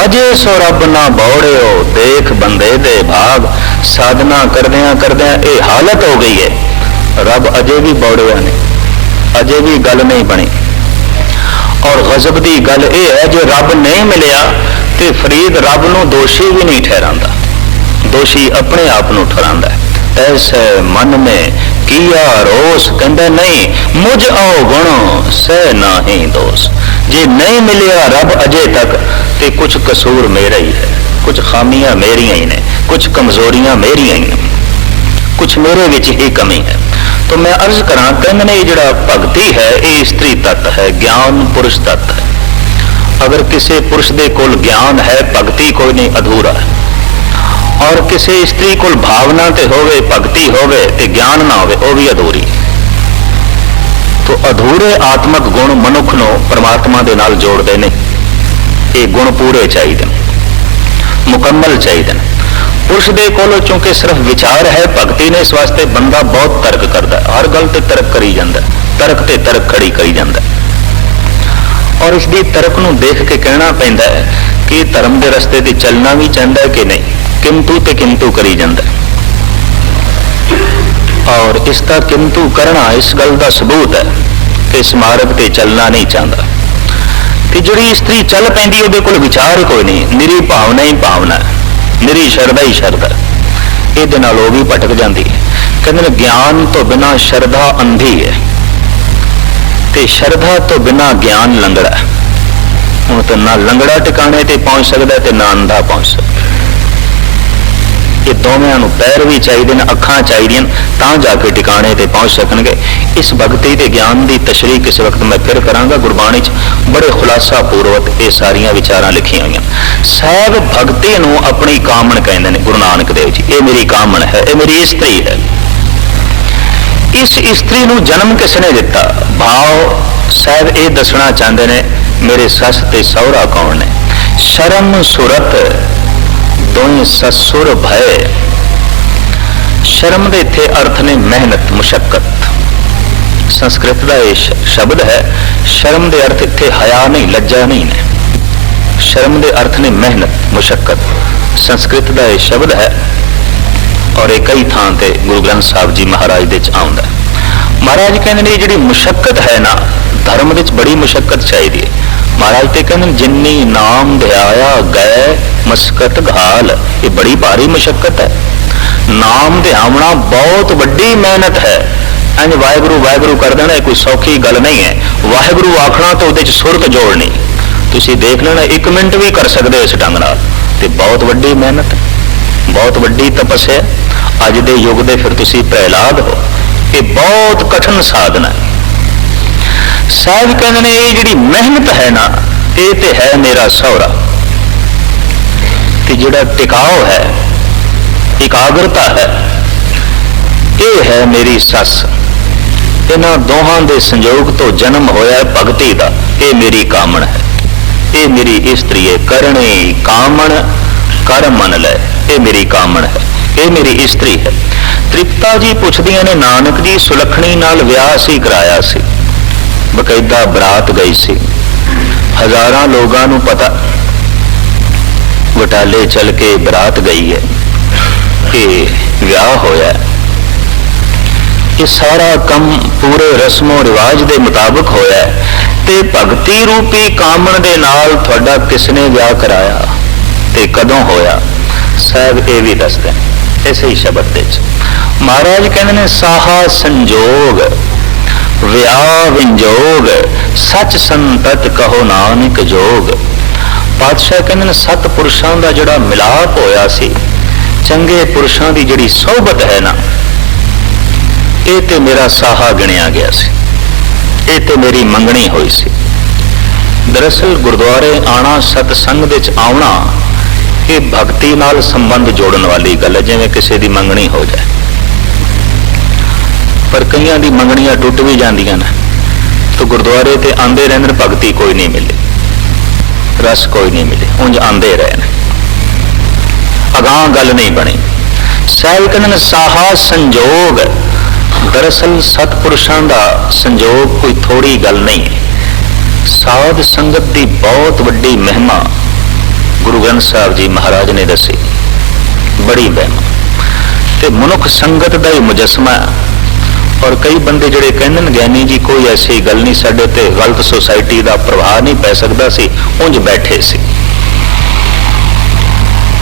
अजे सो रब ना बौड़ियो देख बंदे दे भाग। साधना करदियां करदियां ये हालत हो गई है, रब अजे भी बौड़िया ने, अजे भी गल नहीं बनी। और गजब की गल यह है जो रब नहीं मिलिया तो फरीद रब नूं दोषी भी नहीं ठहरांदा, दोषी अपने आप नूं ठहरांदा है। ऐसे मन में किया रोस, कहंदा नहीं मुझ अवगुण सह नाही दोष। जे नहीं मिलिया रब अजे तक तो कुछ कसूर मेरा ही है, कुछ खामियां मेरिया ही ने, कुछ कमजोरियां मेरिया ही ने, कुछ मेरे विच ही कमी है। तो मैं अर्ज करा कहने ये जिहड़ा भगती है ये स्त्री तत्व है, ज्ञान पुरुष तत्व है। अगर किसी पुरुष दे कोल ज्ञान है भगती कोई नहीं, अधूरा है। और किसी स्त्री कोल भावना ते होवे भगती होवे ते ज्ञान ना होवे वो भी अधूरी। तो अधूरे आत्मक गुण मनुख नूं परमात्मा दे नाल जोड़दे ने। ये गुण पूरे चाहिए, मुकम्मल चाहिए। पुरुष दे कोल चूंकि सिर्फ विचार है भगती ने, इस वास्ते बंदा बहुत तर्क करता है, हर गल ते तर्क करी जाता है, तर्क ते तर्क खड़ी करी जाता है। और इसकी तर्क नूं देख के कहना पैंदा है कि धर्म के रस्ते ते चलना भी चाहता है कि नहीं, किंतु ते किंतु करी जाता है। और इसका किंतु करना इस गल का सबूत है कि इस मार्ग ते चलना नहीं चाहता। कि जिहड़ी स्त्री चल पैंदी उहदे कोल विचार कोई नहीं, निरी भावना ही भावना है, निरी शरधा ही शरधा, ये भी भटक जाती है। कहते ज्ञान तो बिना शरधा अंधी है, ते शरधा तो बिना ज्ञान लंगड़ा। हूँ तो ना लंगड़ा टिकाने ते पहुंच सकता है, ना अंधा पहुंच सकता। ये दोवें पैर भी चाहिए, अखां चाहिए, तां जाके टिकाने ते पहुंच सकणगे। इस भगती ते ज्ञान की तशरीह किस वक्त मैं फिर करांगा। गुरबाणी च बड़े खुलासा पूर्वक ये सारियां विचारां लिखियां हुई। साहब भगती नूं अपनी कामण कहंदे ने गुरु नानक देव जी। ये मेरी कामण है, ये मेरी स्त्री है। इस स्त्री नूं जन्म किसने दिता? भाव साहब ये दसना चाहते ने मेरे सस ते सहुरा कौन ने। शर्म सुरत दोवें ससुर भय। शर्म दे इत्थे अर्थ ने मेहनत मुशक्कत। संस्कृत का यह शब्द है। शर्म दे अर्थ इत्थे हया नहीं, लज्जा नहीं ने। शर्म दे अर्थ ने मेहनत मुशक्कत। संस्कृत का यह शब्द है और एक कई थां ते गुरु ग्रंथ साहब जी महाराज दे च आउंदा है। महाराज कहते ने जिहड़ी मुशक्कत है ना, धर्म दे च बड़ी मुशक्कत चाहिए। महाराज ते कहते जिन्नी नाम ध्याया गए मस्कत घाल। ये बड़ी भारी मुशक्कत है। नाम ध्यावना बहुत बड़ी मेहनत है। इंज वाहिगुरु वाहिगुरु कर देना कोई सौखी गल नहीं है। वाहिगुरु आखना तो उहदे च सुरत जोड़नी। तुसीं देख लेना 1 मिनट भी कर सकते हो इस ढंग नाल, ते बहुत बड़ी मेहनत, बहुत बड़ी तपस्या। अज दे युग दे फिर तुसीं प्रहलाद हो। ये बहुत कठिन साधना है। साहब कहते ने ये जिहड़ी मेहनत है ना, ये ते है मेरा सहुरा। ते जिहड़ा टिकाव है, एकाग्रता है, ये है मेरी सस। इन्हां दोहां दे संयोग तो जन्म होया भगती का। ये मेरी कामण है, ये मेरी स्त्री है। करणी कामण कर मन ले, ये मेरी कामण है, ये मेरी स्त्री है। तृप्ता जी पुछदियां ने नानक जी सुलखणी नाल विआह सी कराया सी, बकायदा बरात गई सी। हजारां लोगों नूं पता बटाले चल के बरात गई है कि विआह होया। ये सारा कम पूरे रस्मों रिवाज के मुताबिक होया ते भगती रूपी कामण दे नाल तुहाडा किसने विआह कराया ते कदों होया? साहब ये भी दसदे इसे ही शब्द दे महाराज कहते ने साहा संजोग विआह विंजोग सच संतत कहो नानक जोग। पातशाह कहते ने 7 पुरुषों का जोड़ा मिलाप होया सी, चंगे पुरुषों की जिहड़ी सोहबत है ना, ये ते मेरा साहा गिणिया गया सी, ये ते मेरी मंगनी हुई सी। दरअसल गुरुद्वारे आना, सतसंग दे च आउणा, ये भगती नाल संबंध जोड़न वाली गल है। जिवें किसी की मंगनी हो जाए, पर कईयां दी मंगणियां टुट भी जांदियां ने, तो गुरुद्वारे ते आंदे रहंदे, भगती कोई नहीं मिली, रस कोई नहीं मिले, उंज आंदे रहे, अगां गल नहीं बनी। साहिब कहंदे साहा संजोग दरअसल सतपुरुषां दा संजोग कोई थोड़ी गल नहीं है। साध संगत की बहुत वड्डी महिमा गुरु ग्रंथ साहब जी महाराज ने दसी, बड़ी महिमा। ते मनुख संगत का ही मुजस्मा है। और कई बंदे जिहड़े कहंदे ने ज्ञानी जी कोई ऐसी गल नहीं, साडे ते गलत सोसाइटी का प्रभाव नहीं पै सकता सी, उंज बैठे सी।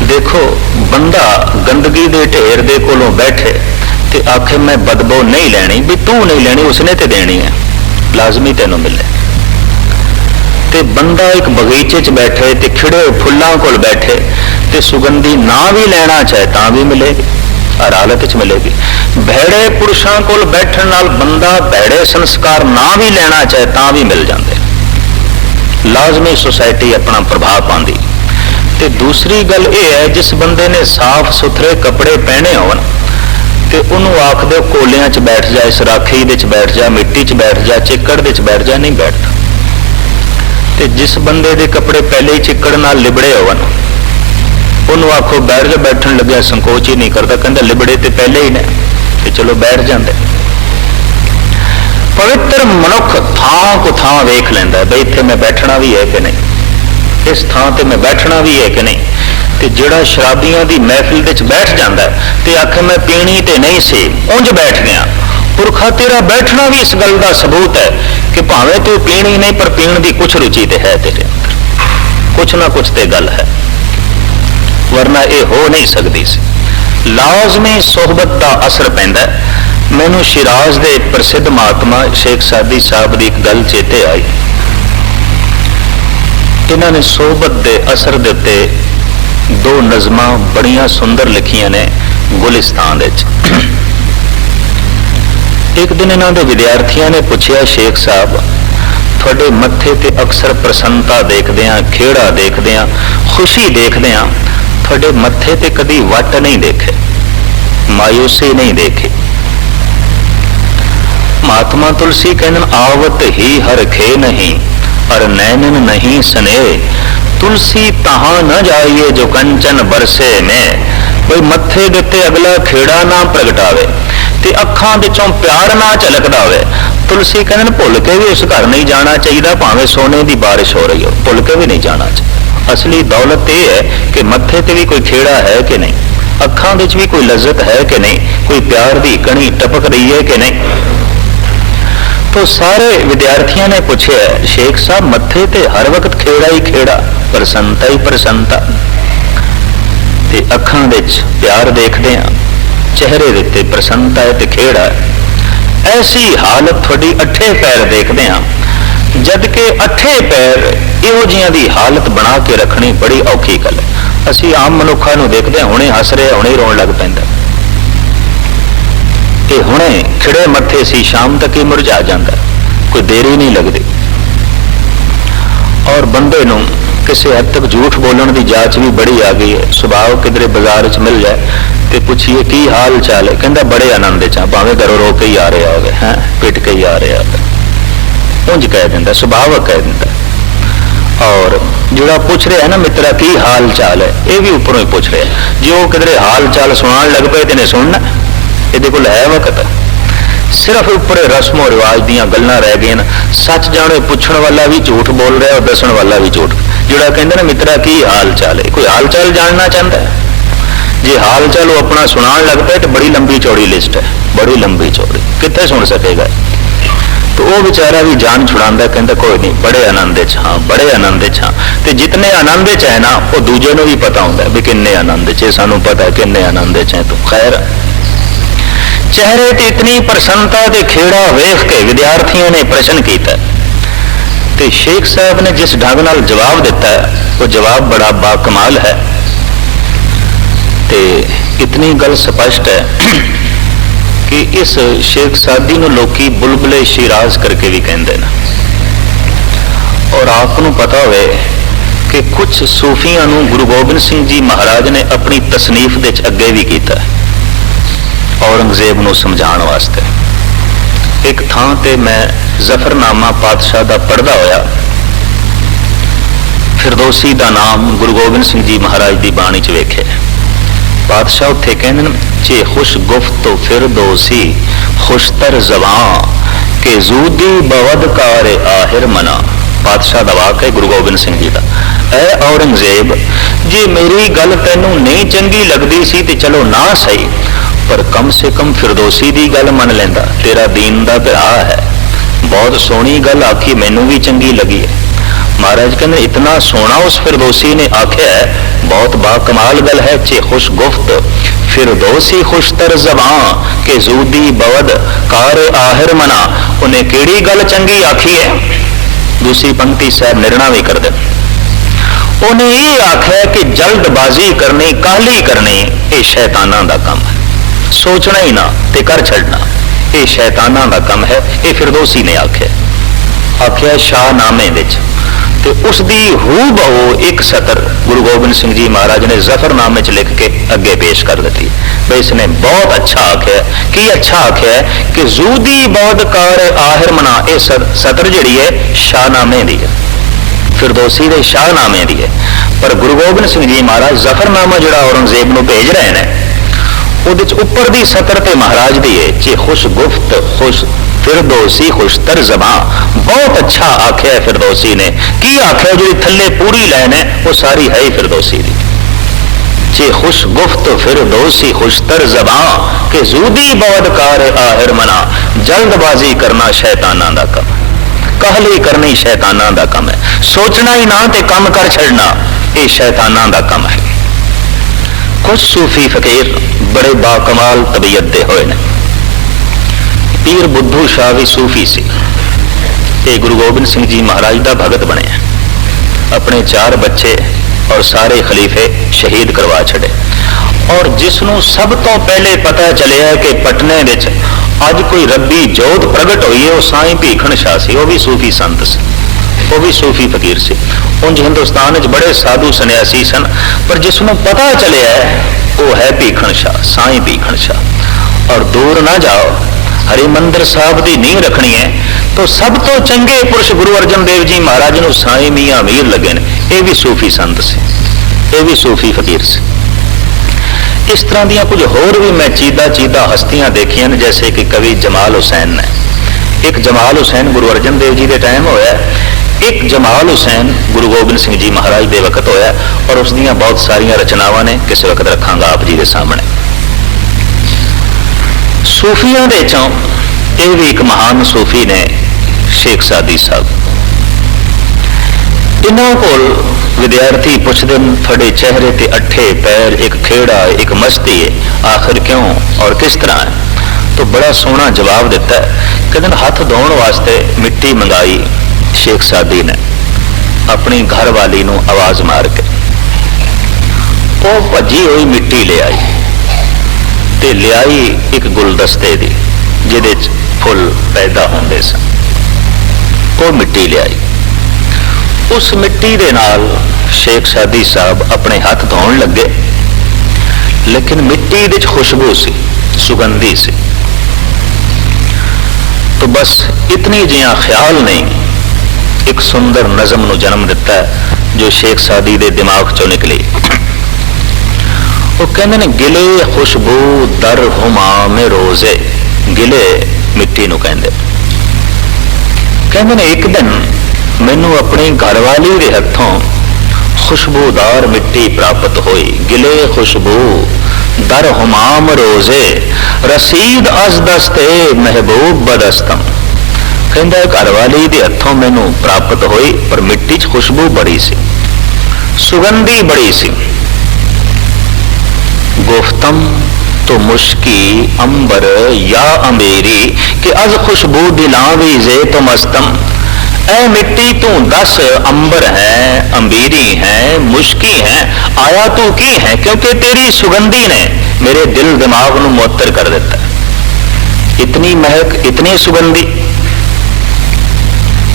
देखो बंदा गंदगी दे ढेर दे कोलों बैठे ते आखे मैं बदबू नहीं लैनी, भी तू नहीं लैनी, उसने ते देनी है, लाजमी तेनों मिले। ते बंदा एक बगीचे च बैठे ते खिड़े फुल्लां कोल बैठे ते सुगंधी ना भी लेना चाहे तां भी मिलेगी, हर हालत च मिलेगी। भैड़े पुरुषां कोल बैठण नाल बंदा भैड़े संस्कार ना भी लेना चाहे तां भी मिल जाते। लाजमी सोसाइटी अपना प्रभाव पाती। ते दूसरी गल यह है, जिस बंदे ने साफ सुथरे कपड़े पहने होन ते उन्होंने आख दो कोलियां च बैठ जा, इस राखी दे च बैठ जा, मिट्टी च बैठ जा, चिक्कड़ दे च बैठ जा, नहीं बैठता। ते जिस बंदे दे कपड़े पहले ही चिक्कड़ नाल लिबड़े होवन उन्होंने आखो बैठ जा, बैठन लग्या संकोच ही नहीं करता, कहता लिबड़े ते पहले ही ने, ते चलो बैठ जाते। पवित्र मनुख थां को थां वेख लैंदा बई इत्थे मैं बैठना भी है कि नहीं, इस थां ते मैं बैठना भी है कि नहीं। ते जिहड़ा शराबियां दी महफिल विच बैठ जांदा ते आखे मैं पीनी ते नहीं सी, उंज बैठ गया। पुरखा तेरा बैठना भी इस गल का सबूत है कि भावें तू पीनी नहीं पर पीण दी कुछ रुचि ते है तेरे अंदर, कुछ ना कुछ ते गल है, वरना ये हो नहीं सकती सी। लाजमी सोहबत का असर पैंदा। मैनू शिराज दे प्रसिद्ध महात्मा शेख सादी साहब की एक गल चेते आई। इन्होंने सोहबत के असर दे उत्ते दो नज़मां बड़िया सुंदर लिखियां ने गुलिस्तान विच। एक दिन इन्हों के विद्यार्थियों ने पूछा, शेख साहब थोड़े मत्थे ते अक्सर प्रसन्नता देखते हैं, खेड़ा देखते हैं, खुशी देखते हैं, थोड़े मत्थे ते कभी वट नहीं देखे, मायूसी नहीं देखी। महात्मा तुलसी कहन आवत ही हर खे नहीं और नैनन नहीं सने, तुलसी तहां न जाइए जो कंचन बरसे में। कोई मत्थे देते अगला खेड़ा ना प्रगटावे ते अखां विचों प्यार ना झलकदा होवे, तुलसी कहन भुल के भी उस घर नहीं जाना चाहिए, भावें सोने की बारिश हो रही हो, भुल के भी नहीं जाना चाहिए। असली दौलत यह है कि मत्थे ते भी कोई खेड़ा है कि नहीं, अखां विच भी कोई लज्जत है कि नहीं, कोई प्यार की कणी टपक रही है कि नहीं। तो सारे विद्यार्थियों ने पूछे, शेख साहब मत्थे ते हर वक्त खेड़ा ही खेड़ा, प्रसन्नता ही प्रसन्नता, ते अखां विच प्यार देखते हैं, चेहरे दे उत्ते प्रसन्नता है ते खेड़ा है। ऐसी हालत थोड़ी अठे पैर देखते हैं, जबकि अठे पैर इहो जिहियां दी हालत बना के रखनी बड़ी औखी गल है। असी आम मनुखा नूं देखते हैं, हुणे हस रहे हुणे रोण लग पैंदा, ये हुणे खिड़े मत्थे सी शाम तक ही मुरझा जाता, कोई देरी नहीं लगती। और बंदे नूं किसी हद तक झूठ बोलने की जांच भी बड़ी आ गई है। सुभाव किधरे बाजार च मिल जाए तो पूछिए की हाल चाल है, कहता बड़े आनंद च, भावें घरों रो के ही आ रहा हो, है पिट के ही आ रहा हो, उंज कह दिंदा, सुभावक कह दिंदा। और जोड़ा पूछ रहा है ना मित्रा की हाल चाल है, ये भी उपरों ही पूछ रहा है। जो किधरे हाल चाल सुनान लग पे तो सुनना, ये कोल है वक्त, सिर्फ उपरे रस्मो रिवाज दियां गल्लां रह गई। सच जाने पूछण वाला भी झूठ बोल रहा है और दसण वाला भी झूठ। जोड़ा कहते ना मित्रा की हाल चाल है, कोई हाल चाल जानना चाहता है, जे हाल चाल वो अपना सुनान लग पे तो बड़ी लंबी चौड़ी लिस्ट है, बड़ी लंबी चौड़ी, कितने सुन सकेगा। तो वो बेचारा भी जान छुड़ांदा, कहता कोई नहीं बड़े आनंद च हाँ, बड़े आनंद च हाँ। तो जितने आनंद च है ना वो दूजे को भी पता होंगे भी किन्ने आनंद च, सानू पता है किन्ने आनंद च है। तो खैर चेहरे ते इतनी प्रसन्नता ते खेड़ा वेख के विद्यार्थियों ने प्रश्न किया, तो शेख साहब ने जिस ढंग नाल जवाब दिता है वो जवाब बड़ा बाकमाल है। ते इतनी गल स्पष्ट है कि इस शेख सादी नूं लोकी बुलबुले शिराज करके भी कहते हैं। और आपनूं पता होवे कि कुछ सूफियां नूं गुरु गोबिंद सिंह जी महाराज ने अपनी तसनीफ दे अगे भी किया औरंगजेब नूं समझाउण वास्ते। एक थां ते मैं जफरनामा पातशाह दा पढ़दा होया फिरदौसी दा नाम गुरु गोबिंद सिंह जी महाराज दी बाणी च वेखे। पातशाह उत्थे कहंदे चे खुश गुफ्त फिरदौसी खुशतर ज़बां के जूदी बवदकार आहिर मना। पातशाह दा वाक है गुरु गोबिंद सिंह जी का। ऐ औरंगजेब, जे मेरी गल तैनू नहीं चंगी लगदी सी ते चलो ना सही, पर कम से कम फिरदौसी दी गल मन लैंदा, तेरा दीन दा भरा है, बहुत सोहनी गल आखी, मैनू भी चंगी लगी है। महाराज कहते इतना सोना उस फिरदौसी ने आख्या है, बहुत बाकमाल गल है। चे खुश गुफ्त फिरदौसी खुशतर ज़बां के जूदी बवद कार आहिर मना। उन्हें केड़ी गल चंगी आखी है? दूसरी पंक्ति साहब निर्णय भी कर दे। उन्हें ये आख्या कि जल्दबाजी करनी, काहली करनी, ये शैताना दा काम है। सोचना ही ना ते कर छड़ना, ये शैताना दा काम है। ये फिरदौसी ने आख्या शाहनामे विच, ते उसदी हू बहु एक सतर गुरु गोबिंद सिंह जी महाराज ने जफरनामे च लिख के अगे पेश कर दी। भाई इसने बहुत अच्छा आख्या कि अच्छा आख्या है कि जूदी बौदकार आहिर मना। ये सतर जिहड़ी है शाहनामे दी है, फिरदौसी दे शाहनामे दी है। पर गुरु गोबिंद सिंह जी महाराज जफरनामा जिहड़ा औरंगजेब नूं भेज रहे हैं, उहदे च उपर दी सतर ते महाराज दी है चे खुश गुफ्त खुश फिरदौसी खुशतर ज़बां। बहुत अच्छा आख्या है फिरदौसी ने। की आख्या? जी थले पूरी लाइन है वो सारी है ही फिरदौसी दी। चे खुश गुफ्त फिरदौसी खुशतर ज़बां के जूदी बवदकार आहिर मना। जल्दबाजी करना शैताना दा कम, कहली करनी शैताना दा कम है। सोचना ही ना ते कम कर छड़ना, ये शैताना दा कम है। कुछ सूफी फकीर बड़े बाकमाल तबीयत दे होए ने। पीर बुद्धू शाह भी सूफी सी, ये गुरु गोबिंद सिंह जी महाराज का भगत बने। अपने 4 बच्चे और सारे खलीफे शहीद करवा छड़े। और जिसनों सब तो पहले पता चलिया कि पटने विच अज कोई रब्बी जोत प्रगट हुई है, वो साईं भीखन शाह सी। वो भी सूफी संत से, वो भी सूफी फकीर से। उंज हिंदुस्तान में बड़े साधु सन्यासी सन, पर जिसनों पता चलिया वो है भीखन शाह, साईं भीखन शाह। और दूर ना जाओ, हरिमंदिर साहब की नींह रखनी है तो सब तो चंगे पुरुष गुरु अर्जन देव जी महाराज ने साईं मियां मीर लगे ने। ये भी सूफी संत से, ये भी सूफी फकीर से। इस तरह दियां कुछ होर भी मैं चीदा हस्तियां देखियां, जैसे कि कवि जमाल हुसैन ने। एक जमाल हुसैन गुरु अर्जन देव जी के टाइम होया, एक जमाल हुसैन गुरु गोबिंद सिंह जी महाराज के वक्त होया। और उस दियां बहुत सारियां रचनावां ने, किस वक्त रखांगा आप जी के सामने। सूफिया दे चों यह भी एक महान सूफी ने शेख सादी साहब। इन्हों को विद्यार्थी पुछते थोड़े चेहरे ते अठे पैर, एक खेड़ा, एक मस्ती है, आखिर क्यों और किस तरह है? तो बड़ा सोहना जवाब दिता है। कहते हाथ धोने वास्ते मिट्टी मंगाई शेख सादी ने अपनी घर वाली नूं आवाज मार के, वो भजी हुई मिट्टी ले आई ते लियाई एक गुलदस्ते दी जिहदे च फुल पैदा होंदे सन। वो मिट्टी लियाई, उस मिट्टी दे नाल शेख सादी साहब अपने हाथ धोण लगे, लेकिन मिट्टी दे च खुशबू सी, सुगंधी सी। तो बस इतनी जिया ख्याल नहीं एक सुंदर नज़म नूं जन्म दिता है जो शेख सादी दे दिमाग चों निकली। वो कहते ने गिले खुशबू दर हुमा में रोजे, गिले मिट्टी नूं कहंदे। कहते ने एक दिन मैनू अपनी घरवाली के हथों खुशबूदार मिट्टी प्राप्त हुई। गिले खुशबू दर हुमाम रोजे रसीद अज दस्ते महबूब बदस्तम। कहंदा घरवाली के हथों मैनू प्राप्त हुई, पर मिट्टी च खुशबू बड़ी सी, सुगंधी बड़ी सी। गुफ्तम तो मुश्की अंबर या अमेरी कि अज खुशबू दिलावी जे तो मस्तम। ऐ मिट्टी तू दस अंबर है, अंबीरी है, मुश्की है, आया तू की है? क्योंकि तेरी सुगंधी ने मेरे दिल दिमाग नूं मुअत्तर कर दिता। इतनी महक, इतनी सुगंधी।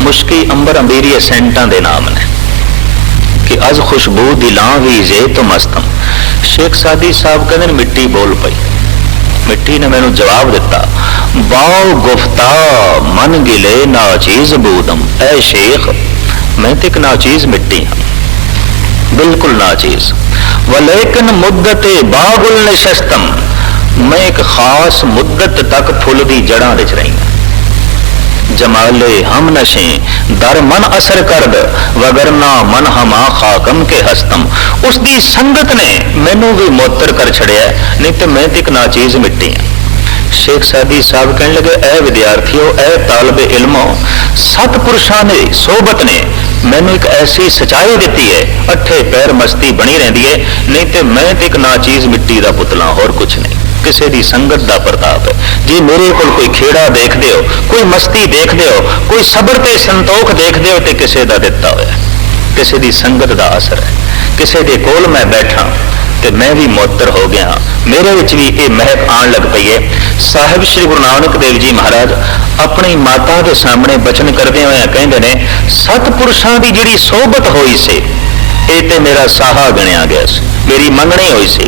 मुश्की अंबर अंबीरी सेंटा दे नाम ने कि अज खुशबू दिलावी जे तो मस्तम। शेख सादी साहब कहते मिट्टी बोल पई। मिट्टी ने मैनू जवाब दिता, बाओ गुफ्ता मन गिले नाचीज बूदम। ऐ शेख, मैं तो एक नाचीज मिट्टी हाँ, बिल्कुल नाचीज। वलेकिन मुद्दत बागुल निशस्तम, मैं एक खास मुद्दत तक फुल दी जड़ां विच रही। जमाले हम नशे दर मन असर करद, वगरना मन हमा खाकम के हस्तम। उसकी संगत ने मैनू भी मुअत्तर कर छड़िया, नहीं तो मैं तो एक नाचीज मिट्टी हाँ। शेख सादी साहब कहने लगे, ऐ विद्यार्थियों, ऐ तालबे इल्मो, सतपुरुषां ने सोबत ने मैनू एक ऐसी सच्चाई दी है, अठे पैर मस्ती बनी रही है, नहीं तो मैं तो एक नाचीज मिट्टी का पुतला, होर कुछ नहीं। किसी की संगत का प्रताप है। जे मेरे को कोई खेड़ा देखते हो, कोई मस्ती देखते हो, कोई सबर ते संतोख देखते हो, तो किसी का दिता होया, किसी की संगत का असर है। किसी के कोल मैं बैठा तो मैं भी मुअत्तर हो गया, मेरे विच भी ये महक आन लग पई है। साहिब श्री गुरु नानक देव जी महाराज अपनी माता के सामने बचन करदे होए कहंदे ने, सतपुरुषां की जिहड़ी सोहबत होई सी, ये ते मेरा साहा गिणिया गया सी, मेरी मंगणी होई सी,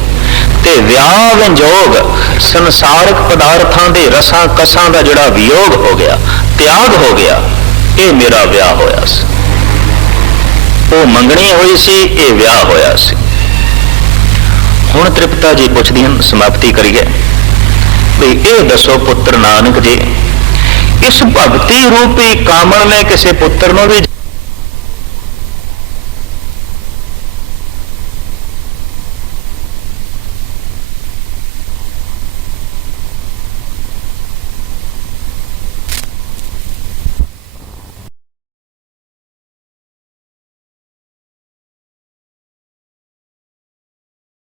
ते विआह विंजोग संसारिक पदार्थां दे रसां कसां दा जिहड़ा वियोग हो गया, त्याग हो गया, ये मेरा विआह होया सी। वो मंगणी होई सी, ये विआह होया सी। हुण तृप्ता जी पुछदियां, समाप्ति करिए भी ये दसो पुत्र नानक जी, इस भगती रूपी कामण ने किसी पुत्र नूं भी